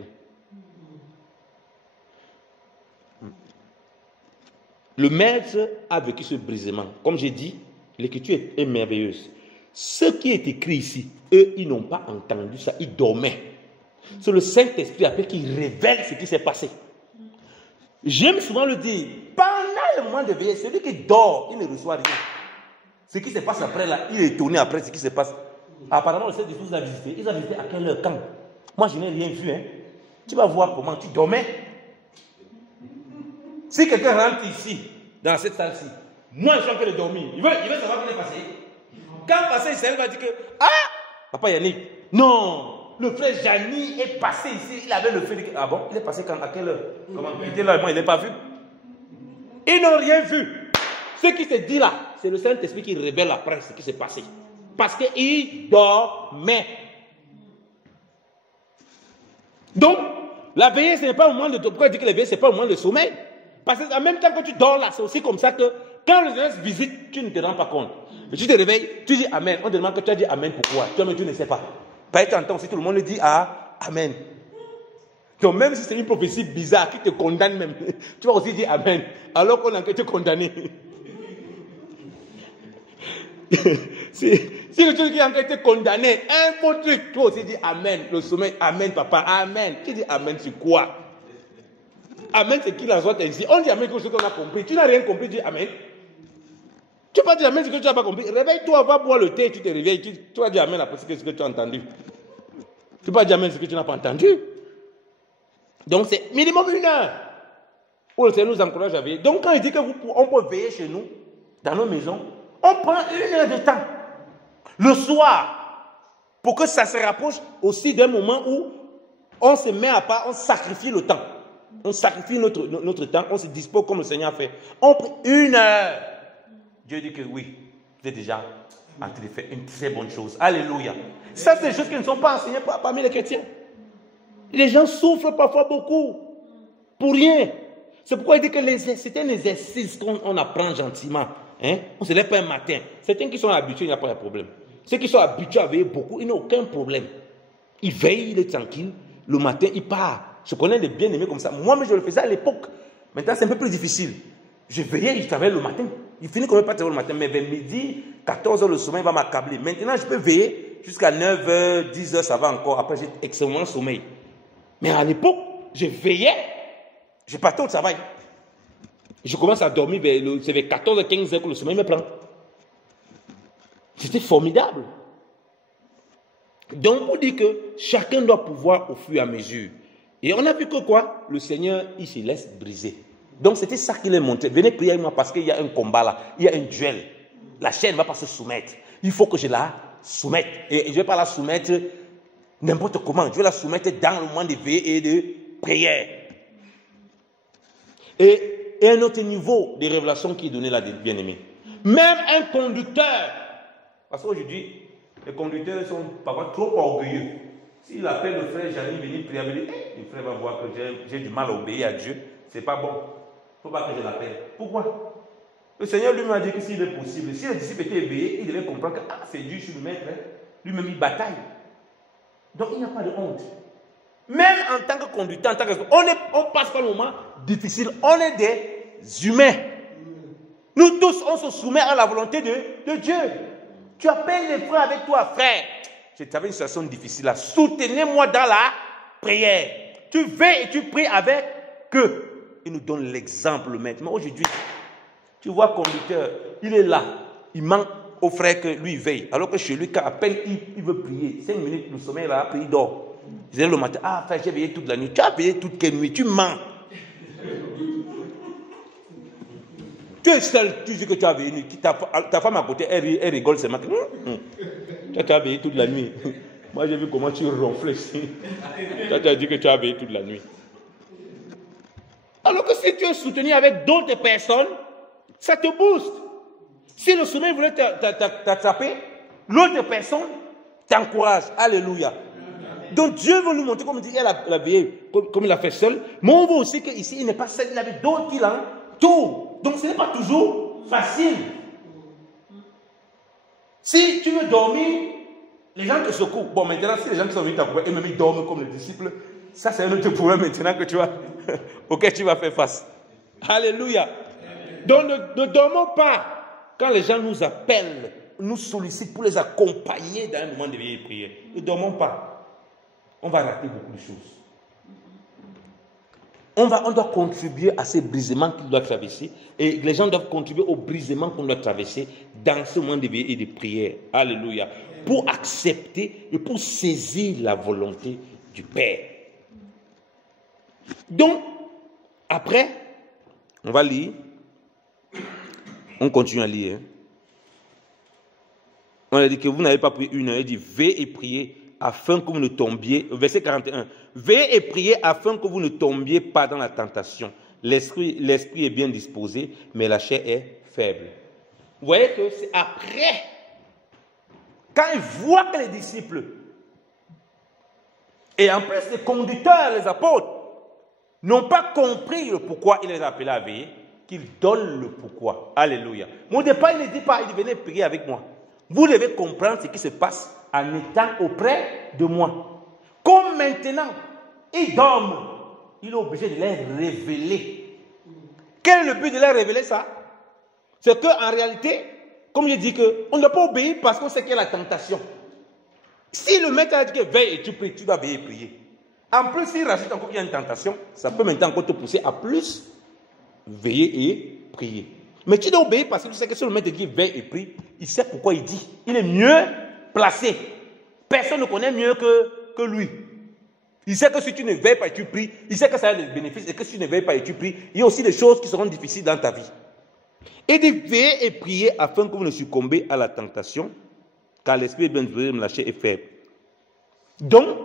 Le maître a vécu ce brisement. Comme j'ai dit, l'écriture est merveilleuse. Ce qui est écrit ici, eux, ils n'ont pas entendu ça, ils dormaient. C'est le Saint-Esprit après qui révèle ce qui s'est passé. J'aime souvent le dire, pendant le moment de veillée, celui qui dort, il ne reçoit rien. Ce qui se passe après là, il est étonné après ce qui se passe. Apparemment, le Saint-Esprit nous a visité. Ils ont visité à quelle heure, quand? Moi, je n'ai rien vu. Hein. Tu vas voir comment tu dormais. Si quelqu'un rentre ici, dans cette salle-ci, moi je suis en train de dormir, il veut savoir ce qui est passé. Quand passer ici, il va dire que, ah, papa Yannick, non, le frère Jani est passé ici, il avait le feu. Ah bon, il est passé quand, à quelle heure? Comment? Il était là, moi, il n'est pas vu. Ils n'ont rien vu. Ce qui se dit là, c'est le Saint-Esprit qui révèle après ce qui s'est passé. Parce qu'il dormait. Donc, la veillée, ce n'est pas au moment de... Pourquoi dire que la veillée, ce n'est pas au moment de sommeil? Parce qu'en même temps que tu dors là, c'est aussi comme ça que quand le Seigneur visite, tu ne te rends pas compte. Mais tu te réveilles, tu dis Amen. On te demande que tu as dit Amen, pourquoi? Toi-même, tu ne sais pas. Par exemple, si tout le monde le dit Amen. Donc même si c'est une prophétie bizarre qui te condamne même, tu vas aussi dire Amen. Alors qu'on a été condamné. si le truc qui a été condamné, un faux truc, toi aussi dis Amen. Le sommeil, Amen, papa, Amen. Tu dis Amen sur quoi? Amen, c'est qui la soit ainsi. On dit Amen, quelque chose qu'on a compris. Tu n'as rien compris, dis Amen. Tu vas dire Amen, ce que tu n'as pas compris. Réveille-toi, va boire le thé, tu te réveilles. Tu vas dire Amen après ce que tu as entendu. Tu vas dire Amen, ce que tu n'as pas entendu. Donc c'est minimum 1 heure. Où le Seigneur nous encourage à veiller. Donc quand il dit qu'on peut veiller chez nous, dans nos maisons, on prend 1 heure de temps. Le soir, pour que ça se rapproche aussi d'un moment où on se met à part, on sacrifie le temps. On sacrifie notre temps, on se dispose comme le Seigneur a fait. On prend 1 heure. Dieu dit que oui, vous êtes déjà en train de faire une très bonne chose. Alléluia. Ça, c'est des choses qui ne sont pas enseignées parmi les chrétiens. Les gens souffrent parfois beaucoup pour rien. C'est pourquoi il dit que c'est un exercice qu'on apprend gentiment. Hein? On ne se lève pas un matin. Certains qui sont habitués, il n'y a pas de problème. Ceux qui sont habitués à veiller beaucoup, ils n'ont aucun problème. Ils veillent, il est tranquille. Le matin, il part. Je connais des bien-aimés comme ça. Moi-même, je le faisais à l'époque. Maintenant, c'est un peu plus difficile. Je veillais, je travaillais le matin. Il finit comme pas travailler le matin, mais vers midi, 14h, le sommeil va m'accabler. Maintenant, je peux veiller jusqu'à 9h, 10h, ça va encore. Après, j'ai extrêmement sommeil. Mais à l'époque, je veillais, je partais au travail. Je commence à dormir vers 14h, 15h que le sommeil me prend. C'était formidable. Donc, on dit que chacun doit pouvoir au fur et à mesure. Et on a vu que quoi? Le Seigneur, il se laisse briser. Donc, c'était ça qu'il est montré. Venez prier avec moi parce qu'il y a un combat là. Il y a un duel. La chaîne ne va pas se soumettre. Il faut que je la soumette. Et je ne vais pas la soumettre n'importe comment. Je vais la soumettre dans le moment de veillée et de prière. Et un autre niveau de révélation qui est donné là, bien-aimé. Même un conducteur. Parce qu'aujourd'hui, les conducteurs sont parfois trop orgueilleux. S'il appelle le frère Jani venir prier, le frère va voir que j'ai du mal à obéir à Dieu. C'est pas bon. Il ne faut pas que je l'appelle. Pourquoi? Le Seigneur lui m'a dit que s'il est possible, si les disciples étaient éveillés, ils devaient comprendre que c'est Dieu sur le maître. Lui-même, il bataille. Donc, il n'y a pas de honte. Même en tant que conducteur, en tant que... On passe par un moment difficile. On est des humains. Nous tous, on se soumet à la volonté de Dieu. Tu appelles les frères avec toi, frère. J'avais une situation difficile là. Soutenez-moi dans la prière. Tu veilles et tu pries avec eux. Il nous donne l'exemple maintenant. Aujourd'hui, tu vois, conducteur, il est là. Il manque au frère que lui veille. Alors que chez lui, quand à peine il veut prier, 5 minutes, le sommeil là, après il dort. Je dis le matin, ah frère, j'ai veillé toute la nuit. Tu as veillé toute quelle nuit? Tu mens. Tu es seul, tu dis que tu as veillé. Ta femme à côté, elle rigole, c'est marqué. Tu as veillé toute la nuit. Moi, j'ai vu comment tu ronfles ici. Toi, tu as dit que tu as veillé toute la nuit. Alors que si tu es soutenu avec d'autres personnes, ça te booste. Si le sommeil voulait t'attraper, l'autre personne t'encourage. Alléluia. Donc Dieu veut nous montrer, comme il dit, elle a veillé, comme il a fait seul. Mais on voit aussi qu'ici, il n'est pas seul, il avait d'autres qui l'entourent. Donc ce n'est pas toujours facile. Si tu veux dormir, les gens te secouent. Bon, maintenant, si les gens qui sont venus t'accompagner, eux-mêmes ils dorment comme les disciples, ça c'est un autre problème maintenant que tu vas, auquel tu vas faire face. Alléluia. Donc ne dormons pas quand les gens nous appellent, nous sollicitent pour les accompagner dans un moment de veillée et prière. Ne dormons pas. On va rater beaucoup de choses. On doit contribuer à ces brisements qu'il doit traverser. Et les gens doivent contribuer au brisement qu'on doit traverser dans ce moment de veillée et de prière. Alléluia. Pour accepter et pour saisir la volonté du Père. Donc, après, on va lire. On continue à lire. On a dit que vous n'avez pas pris une heure. Il dit, veillez et priez afin que vous ne tombiez. Verset 41. Veillez et priez afin que vous ne tombiez pas dans la tentation. L'esprit est bien disposé, mais la chair est faible. Vous voyez que c'est après, quand ils voient que les disciples, et en plus les conducteurs, les apôtres, n'ont pas compris le pourquoi il les a appelés à veiller, qu'il donne le pourquoi. Alléluia. Mais au départ, il ne dit pas, il dit, venez prier avec moi. Vous devez comprendre ce qui se passe en étant auprès de moi. Comme maintenant, ils dorment, il est obligé de les révéler. Quel est le but de les révéler ça? C'est qu'en réalité, comme je dis, on ne doit pas obéir parce qu'on sait qu'il y a la tentation. Si le maître a dit que veille et tu pries, tu dois veiller et prier. En plus, s'il rajoute encore qu'il y a une tentation, ça peut maintenant encore te pousser à plus veiller et prier. Mais tu dois obéir parce que tu sais que si le maître dit veille et prie, il sait pourquoi il dit. Il est mieux placé. Personne ne connaît mieux que lui. Il sait que si tu ne veilles pas et tu pries, il sait que ça a des bénéfices et que si tu ne veilles pas et tu pries, il y a aussi des choses qui seront difficiles dans ta vie. Et de veiller et prier afin que vous ne succombez à la tentation, car l'esprit est bien doué, mais la chair est faible. Donc,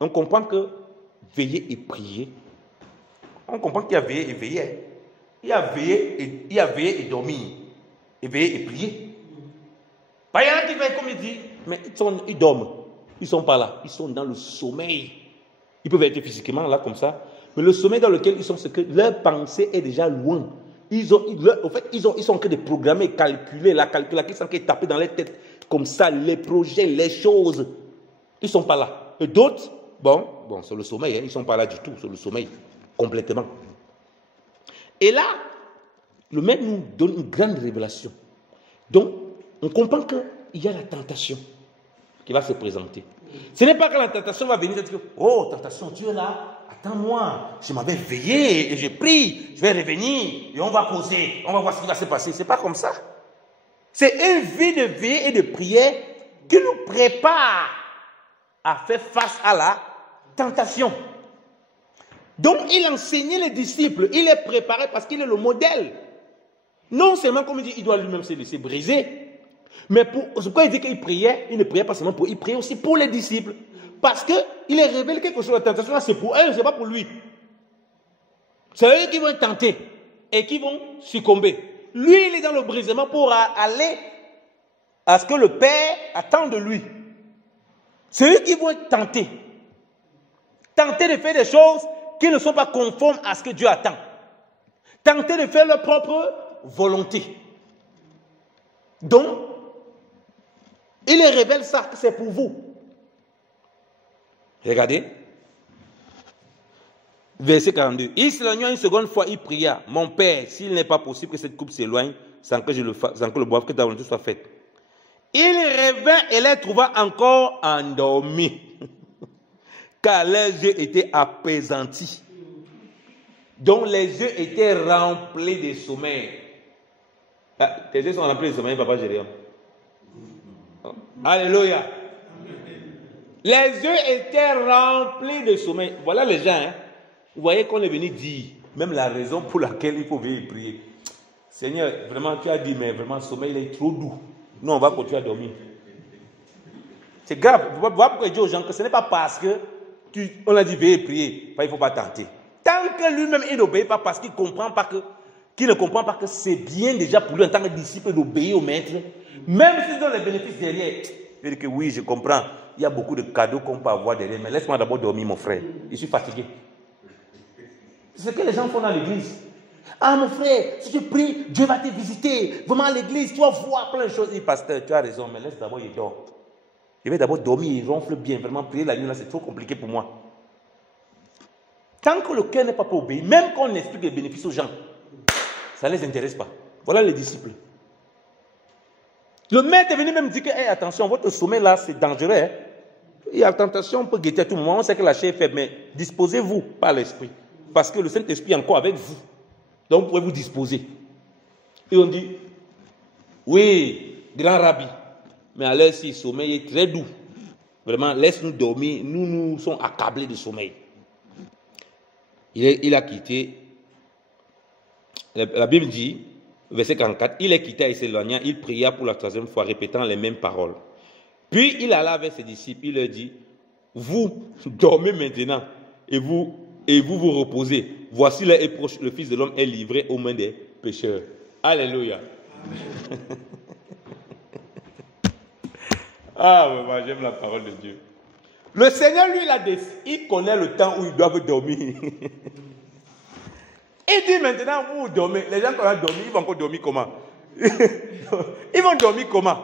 on comprend que veiller et prier, on comprend qu'il y a veillé et veiller. Il y a veillé et dormir. Et veiller et prier. Il y en a qui veillent comme il dit, mais ils dorment. Ils ne sont pas là. Ils sont dans le sommeil. Ils peuvent être physiquement là comme ça. Mais le sommeil dans lequel ils sont, c'est que leur pensée est déjà loin. Ils sont en train de programmer, calculer, la calculatrice qui est tapée dans les têtes. Comme ça, les projets, les choses. Ils ne sont pas là. Et d'autres, bon, c'est le sommeil. Ils ne sont pas là du tout. C'est le sommeil. Complètement. Et là, le maître nous donne une grande révélation. Donc, on comprend qu'il y a la tentation qui va se présenter. Ce n'est pas que la tentation va venir et dire, oh, tentation, tu es là, attends-moi, je m'avais veillé et j'ai pris, je vais revenir et on va causer, on va voir ce qui va se passer. Ce n'est pas comme ça. C'est une vie de veillée et de prière qui nous prépare à faire face à la tentation. Donc, il enseignait les disciples, il les préparait parce qu'il est le modèle. Non seulement, comme il dit, il doit lui-même se laisser briser, mais c'est pourquoi il dit qu'il priait, il ne priait pas seulement pour, il priait aussi pour les disciples. Parce qu'il est révélé quelque chose, la tentation là, c'est pour eux, c'est pas pour lui. C'est eux qui vont être tentés et qui vont succomber. Lui, il est dans le brisement pour aller à ce que le Père attend de lui. C'est eux qui vont être tentés. Tentés de faire des choses qui ne sont pas conformes à ce que Dieu attend. Tentés de faire leur propre volonté. Donc, il révèle ça, que c'est pour vous. Regardez. Verset 42. Il s'éloigna une seconde fois, il pria. Mon Père, s'il n'est pas possible que cette coupe s'éloigne, sans que je le fasse, sans que le boive, que ta volonté soit faite. Il revint et les trouva encore endormis, car leurs yeux étaient apaisantis. Donc les yeux étaient remplis de sommeil. Ah, tes yeux sont remplis de sommeil, papa Gédéon. Alléluia. Les yeux étaient remplis de sommeil. Voilà les gens, hein. Vous voyez qu'on est venu dire, même la raison pour laquelle il faut veiller et prier. Seigneur, vraiment, tu as dit, mais vraiment, le sommeil il est trop doux. Nous, on va continuer à dormir. C'est grave. Voilà pourquoi il dit aux gens que ce n'est pas parce que on a dit veiller et prier, il ne faut pas tenter. Tant que lui-même, il n'obéit pas parce qu'il ne comprend pas que c'est bien déjà pour lui en tant que disciple d'obéir au maître, même s'ils ont les bénéfices derrière. Il dit que oui, je comprends. Il y a beaucoup de cadeaux qu'on peut avoir derrière, mais laisse-moi d'abord dormir, mon frère. Je suis fatigué. C'est ce que les gens font dans l'église. Ah, mon frère, si tu pries, Dieu va te visiter. Vraiment à l'église, tu vas voir plein de choses. Il dit, pasteur, tu as raison, mais laisse d'abord, il dort. Je vais d'abord dormir, il ronfle bien. Vraiment, prier la nuit, là, c'est trop compliqué pour moi. Tant que le cœur n'est pas obéi, même quand on explique les bénéfices aux gens, ça ne les intéresse pas. Voilà les disciples. Le maître est venu même dire que, hey, attention, votre sommeil là, c'est dangereux. Hein? Il y a la tentation, on peut guetter à tout moment. On sait que la chair est faible, mais disposez-vous par l'esprit. Parce que le Saint-Esprit est encore avec vous. Donc, vous pouvez vous disposer. Et on dit, oui, grand rabbi, mais à l'heure ci, le sommeil est très doux. Vraiment, laisse-nous dormir. Nous sommes accablés de sommeil. Il a quitté. La Bible dit, verset 44, il est quitté et s'éloigna, il pria pour la troisième fois, répétant les mêmes paroles. Puis il alla avec ses disciples, il leur dit, vous dormez maintenant et vous vous reposez. Voici l'heure est proche, le Fils de l'homme est livré aux mains des pécheurs. Alléluia. Ah, vraiment, j'aime la parole de Dieu. Le Seigneur, lui, il connaît le temps où ils doivent dormir. Il dit maintenant, vous dormez. Les gens qui ont dormi, ils vont encore dormir comment? Ils vont dormir comment?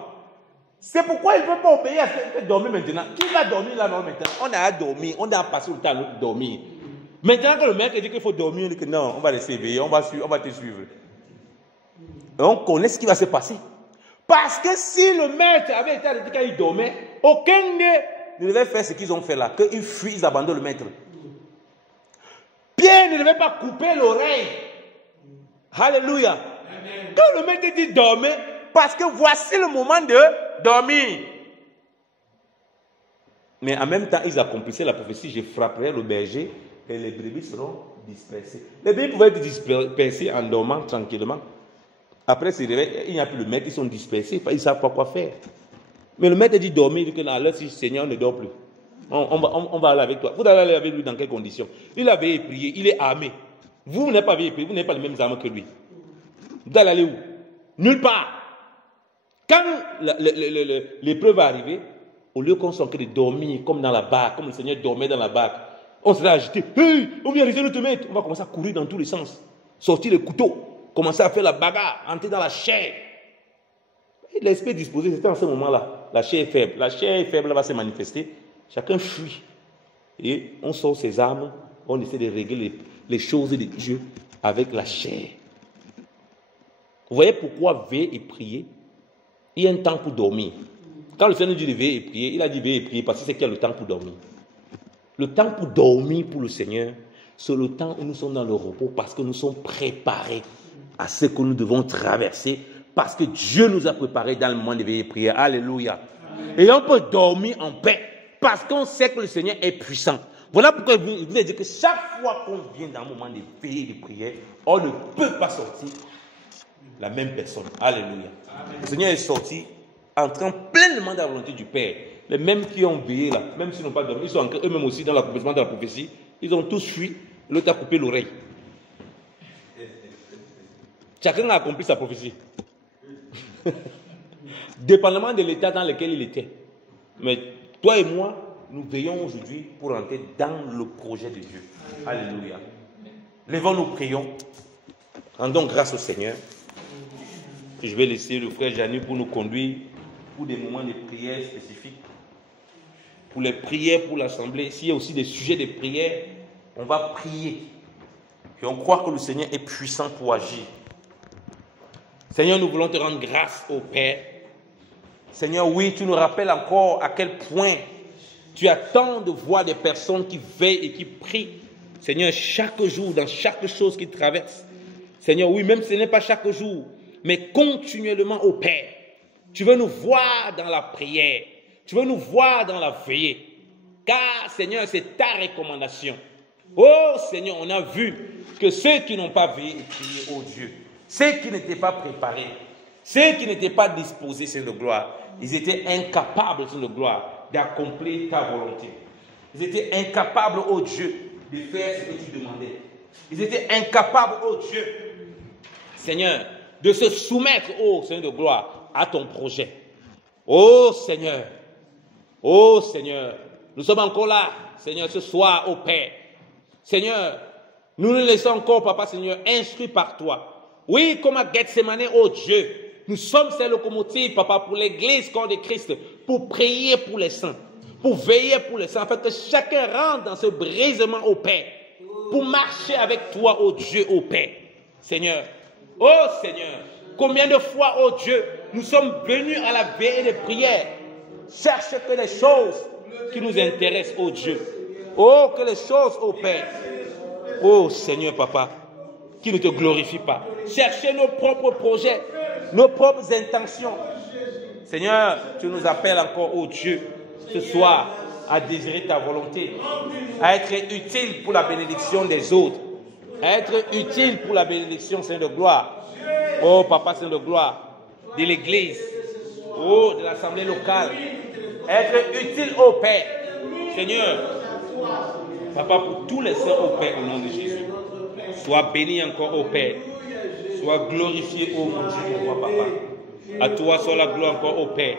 C'est pourquoi ils ne peuvent pas obéir à ce que dormir maintenant. Qui va dormir là maintenant? On a dormi, on a passé le temps à dormir. Maintenant que le maître dit qu'il faut dormir, il dit que non, on va rester éveillé, on va te suivre. Et on connaît ce qui va se passer. Parce que si le maître avait été arrêté quand il dormait, aucun ne devait faire ce qu'ils ont fait là, qu'ils fuient, ils abandonnent le maître. Pierre ne devait pas couper l'oreille. Alléluia. Amen. Quand le maître dit dormez, parce que voici le moment de dormir. Mais en même temps, ils accomplissaient la prophétie, je frapperai le berger et les brebis seront dispersées. Les brebis pouvaient être dispersées en dormant tranquillement. Après, il n'y a plus le maître, ils sont dispersés, ils ne savent pas quoi faire. Mais le maître dit dormir, il dit que non, si le Seigneur ne dort plus. On va aller avec toi. Vous allez aller avec lui dans quelles conditions? Il a veillé et prié, il est armé. Vous n'avez pas veillé et prié, vous n'avez pas les mêmes armes que lui. Vous allez aller où? Nulle part. Quand l'épreuve va arriver, au lieu qu'on s'en de dormir comme dans la barque, comme le Seigneur dormait dans la barque, on sera agité. Hey, on vient risquer notre maître. On va commencer à courir dans tous les sens. Sortir les couteaux, commencer à faire la bagarre, entrer dans la chair. L'esprit est disposé, c'était en ce moment-là. La chair est faible. La chair est faible, elle va se manifester. Chacun fuit. Et on sort ses armes, on essaie de régler les choses de Dieu avec la chair. Vous voyez pourquoi veiller et prier? Il y a un temps pour dormir. Quand le Seigneur dit de veiller et prier, il a dit veiller et prier parce que c'est qu'il y a le temps pour dormir. Le temps pour dormir pour le Seigneur, c'est le temps où nous sommes dans le repos parce que nous sommes préparés à ce que nous devons traverser parce que Dieu nous a préparés dans le moment de veiller et prière. Alléluia. Et on peut dormir en paix parce qu'on sait que le Seigneur est puissant. Voilà pourquoi je vous ai dit que chaque fois qu'on vient dans un moment de veiller et de prière, on ne peut pas sortir la même personne. Alléluia. Le Seigneur est sorti entrant pleinement dans la volonté du Père. Les mêmes qui ont veillé là, même s'ils n'ont pas dormi, ils sont eux-mêmes aussi dans l'accomplissement de la prophétie. Ils ont tous fui. L'autre a coupé l'oreille. Chacun a accompli sa prophétie. Dépendamment de l'état dans lequel il était. Mais toi et moi, nous veillons aujourd'hui pour entrer dans le projet de Dieu. Alléluia. Lèvons-nous, prions. Rendons grâce au Seigneur. Je vais laisser le frère Janu pour nous conduire pour des moments de prière spécifiques. Pour les prières pour l'assemblée. S'il y a aussi des sujets de prière, on va prier. Et on croit que le Seigneur est puissant pour agir. Seigneur, nous voulons te rendre grâce au Père. Seigneur, oui, tu nous rappelles encore à quel point tu attends de voir des personnes qui veillent et qui prient. Seigneur, chaque jour, dans chaque chose qu'ils traversent. Seigneur, oui, même si ce n'est pas chaque jour, mais continuellement au Père. Tu veux nous voir dans la prière. Tu veux nous voir dans la veillée. Car, Seigneur, c'est ta recommandation. Oh, Seigneur, on a vu que ceux qui n'ont pas veillé et prié, oh Dieu, ceux qui n'étaient pas préparés, ceux qui n'étaient pas disposés, Seigneur de gloire, ils étaient incapables, Seigneur de gloire, d'accomplir ta volonté. Ils étaient incapables, oh Dieu, de faire ce que tu demandais. Ils étaient incapables, oh Dieu, Seigneur, de se soumettre, oh Seigneur de gloire, à ton projet. Oh Seigneur, nous sommes encore là, Seigneur, ce soir, au Père. Seigneur, nous nous laissons encore, Papa, Seigneur, instruits par toi. Oui, comme à Gethsemane, oh Dieu, nous sommes ces locomotives, Papa, pour l'Église, corps de Christ, pour prier pour les saints, pour veiller pour les saints, afin que chacun rentre dans ce brisement au Père, pour marcher avec toi, oh Dieu, au Père. Seigneur, oh Seigneur, combien de fois, oh Dieu, nous sommes venus à la veille de prière, chercher que les choses qui nous intéressent, oh Dieu. Oh, que les choses, oh Père, oh Seigneur, Papa, qui ne te glorifient pas. Chercher nos propres projets, nos propres intentions. Seigneur, tu nous appelles encore, oh Dieu, ce soir, à désirer ta volonté, à être utile pour la bénédiction des autres, à être utile pour la bénédiction, Seigneur de gloire. Oh, Papa, Seigneur de gloire, de l'Église, oh, de l'Assemblée locale, être utile au Père. Seigneur, Papa, pour tous les saints au Père, au nom de Jésus, sois béni encore au Père, sois glorifié, oh mon Dieu, mon roi, Papa. À toi soit la gloire encore au Père,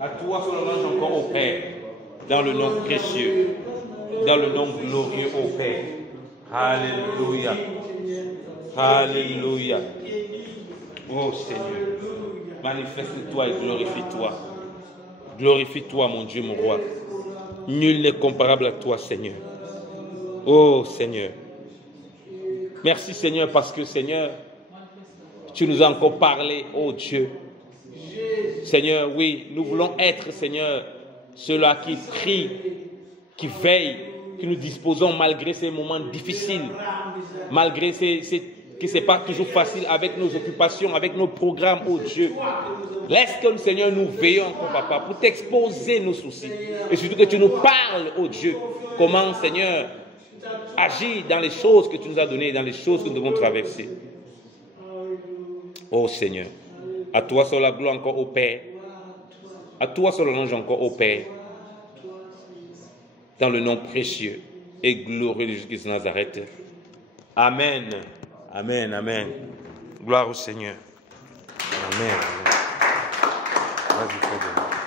à toi soit l'honneur encore au Père, dans le nom précieux, dans le nom glorieux au Père. Alléluia, alléluia. Oh Seigneur, manifeste-toi et glorifie-toi. Glorifie-toi, mon Dieu, mon roi. Nul n'est comparable à toi, Seigneur. Oh, Seigneur. Merci, Seigneur, parce que, Seigneur, tu nous as encore parlé, oh Dieu. Seigneur, oui, nous voulons être, Seigneur, ceux-là qui prient, qui veillent, que nous disposons malgré ces moments difficiles, malgré que ce n'est pas toujours facile avec nos occupations, avec nos programmes, oh Dieu. Laisse que le Seigneur nous veillons encore, Papa, pour t'exposer nos soucis. Et surtout que tu nous parles, oh Dieu, comment, Seigneur, agir dans les choses que tu nous as données, dans les choses que nous devons traverser. Oh Seigneur, à toi soit la gloire encore au Père. À toi soit l'ange encore au Père. Dans le nom précieux et glorieux de Jésus-Christ de Nazareth. Amen. Amen, amen. Gloire au Seigneur. Amen. Vas-y,